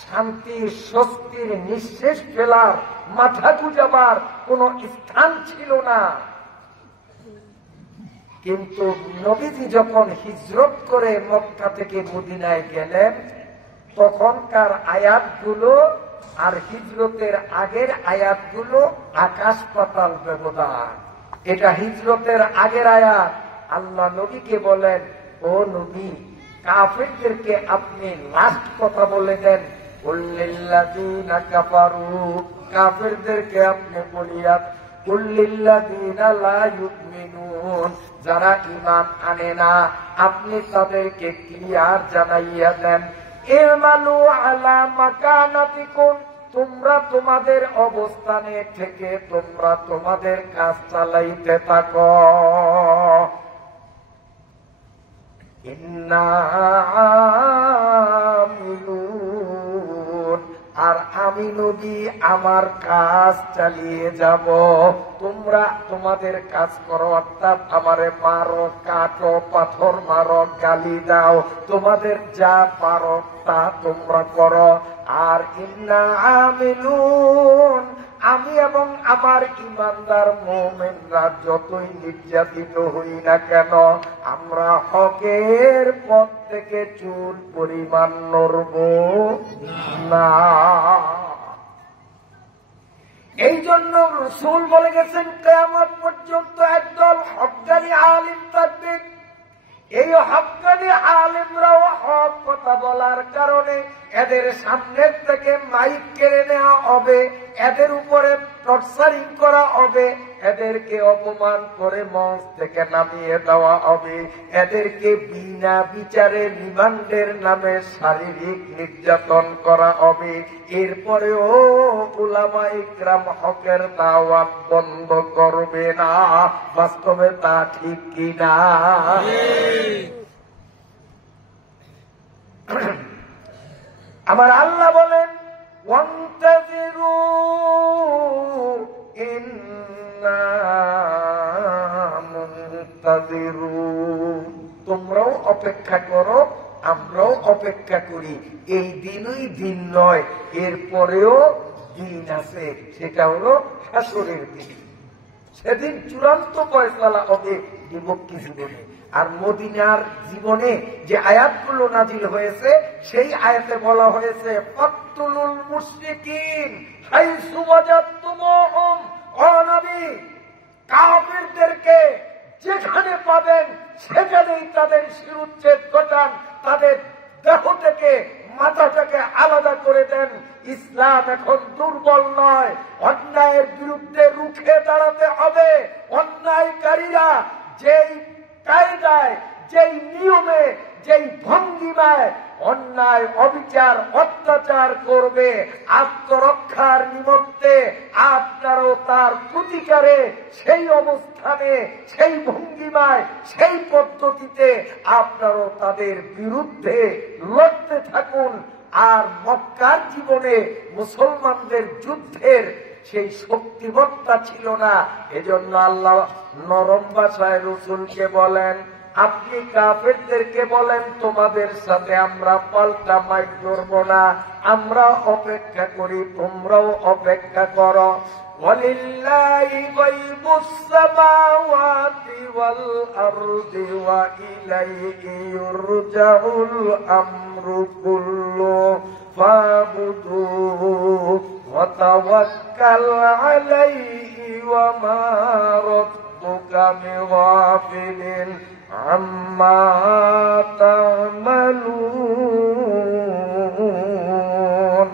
শান্তি স্বস্তির নিঃশ্বাস ফেলার, মাথা গুজাবার কোন স্থান ছিল না। কিন্তু নবীজি যখন হিজরত করে মক্কা থেকে মদিনায় গেলেন, তখনকার আয়াতগুলো আর হিজরতের আগের আয়াতগুলো আকাশ পাতাল ব্যবধান। এটা হিজরতের আগের আয়াত। আল্লাহ নবীকে বলেন, ও নবী, কাফেরদেরকে আপনি লাস্ট কথা বলে দেন, কুল্লিল্লাযীনা কাফারু, কাফেরদেরকে আপনি বলিয়া, কুল্লিল্লাযীনা লা ইউমিনুন, যারা ঈমান আনে না, আপনি তাদেরকে ক্লিয়ার জানাইয়া দেন, ইমালু আলা মাকানাতিকুম, তোমরা তোমাদের অবস্থানে থেকে তোমরা তোমাদের কাজ চালাইতে থাকো। ইন্না আমিলুন, আর আমি নবী আমার কাজ চালিয়ে যাব। তোমরা তোমাদের কাজ করো, অর্থাৎ আমারে মারো, কাটো, পাথর মারো, গালি দাও, তোমাদের যা পারো তা তোমরা করো। আর ইন্না আমিলুন, আমি এবং আমার ইমানদার মুমিনরা যতই নির্যাতিত হই না কেন, আমরা হকের পথ থেকে চুল পরিমাণ নড়ব না। এই জন্য রাসূল বলে গেছেন, কিয়ামত পর্যন্ত একদল হক্কানি আলিম থাকবে। এই হক্কানি আলিমরাও হক কথা বলার কারণে এদের সামনের থেকে মাইক কেড়ে নেওয়া হবে, এদের উপরে টর্চারিং করা হবে, এদেরকে অপমান করে মঞ্চ থেকে নামিয়ে দেওয়া হবে, এদেরকে বিনা বিচারে রিমান্ডের নামে শারীরিক নির্যাতন করা হবে। এরপরেও উলামা ইকরাম হকের দাওয়াত বন্ধ করবে না। বাস্তবে তা ঠিক কিনা? আমার আল্লাহ বলেন, ওয়ান্তাযিরু ইন্না মুনতাযিরুন, তোমরাও অপেক্ষা করো, আমরাও অপেক্ষা করি। এই দিনই দিন নয়, এরপরেও দিন আছে, সেটা হলো হাসরের দিন। সেদিন চূড়ান্ত ফয়সালা হবে বিমুক্তি জীবনে। আর মদিনার জীবনে যে আয়াতগুলো নাজিল হয়েছে, সেই আয়াতে বলা হয়েছে ফাকতুলুল মুশরিকিন হাইসু ওয়াজাদতুমুহুম, ও নবী কাফিরদেরকে যেখানে পাবেন সেখানেই তাদের শিরুচ্ছেদ ঘটান, তাদের দেহ থেকে মাথাটাকে আলাদা করে দেন। ইসলাম এখন দুর্বল নয়, অন্যায়ের বিরুদ্ধে রুখে দাঁড়াতে হবে। অন্যায়কারীরা যেই কায়দায়, যেই নিয়মে, যেই ভঙ্গিমায় অন্যায় অবিচার অত্যাচার করবে, আত্মরক্ষার নিমিত্তে আপনারও তার প্রতিকারে সেই অবস্থানে, সেই ভঙ্গিমায়, সেই পদ্ধতিতে আপনারও তাদের বিরুদ্ধে লড়তে থাকুন। আর মক্কার জীবনে মুসলমানদের যুদ্ধের সেই শক্তিমত্তা ছিল না। এজন্য আল্লাহ নরম ভাষায় রাসূলকে বলেন, আপনি কাফেরদেরকে বলেন তোমাদের সাথে আমরা পাল্টা মাইক ধরব না, আমরা অপেক্ষা করি, তোমরাও অপেক্ষা করো। ওয়ালিল্লাহি গায়বুস সামাওয়াতি ওয়াল আরদি ওয়া ইলাইহি ইউরজাউল আমরু কুল্লু ফাবুদুহু ওয়া তাওয়াক্কাল আলাইহি ওয়া মা রাব্বুকা বিগাফিলিন আম্মা তা'মালুন।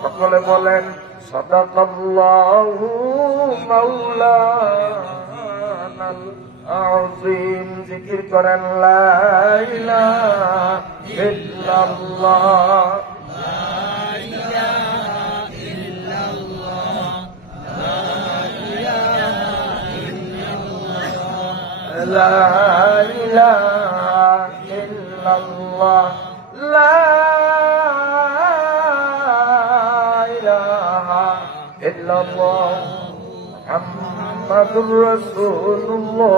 সকলে বলেন সাদাকাল্লাহু মাওলানাল আযীম। জিকির করেন লা ইলাহা ইল্লাল্লাহ, লা ইলাহা ইল্লাল্লাহ, লা ইলাহা ইল্লাল্লাহ, লা ইলাহা ইল্লাল্লাহ, লা ইলাহা ইল্লাল্লাহ মুহাম্মাদুর রাসূলুল্লাহ।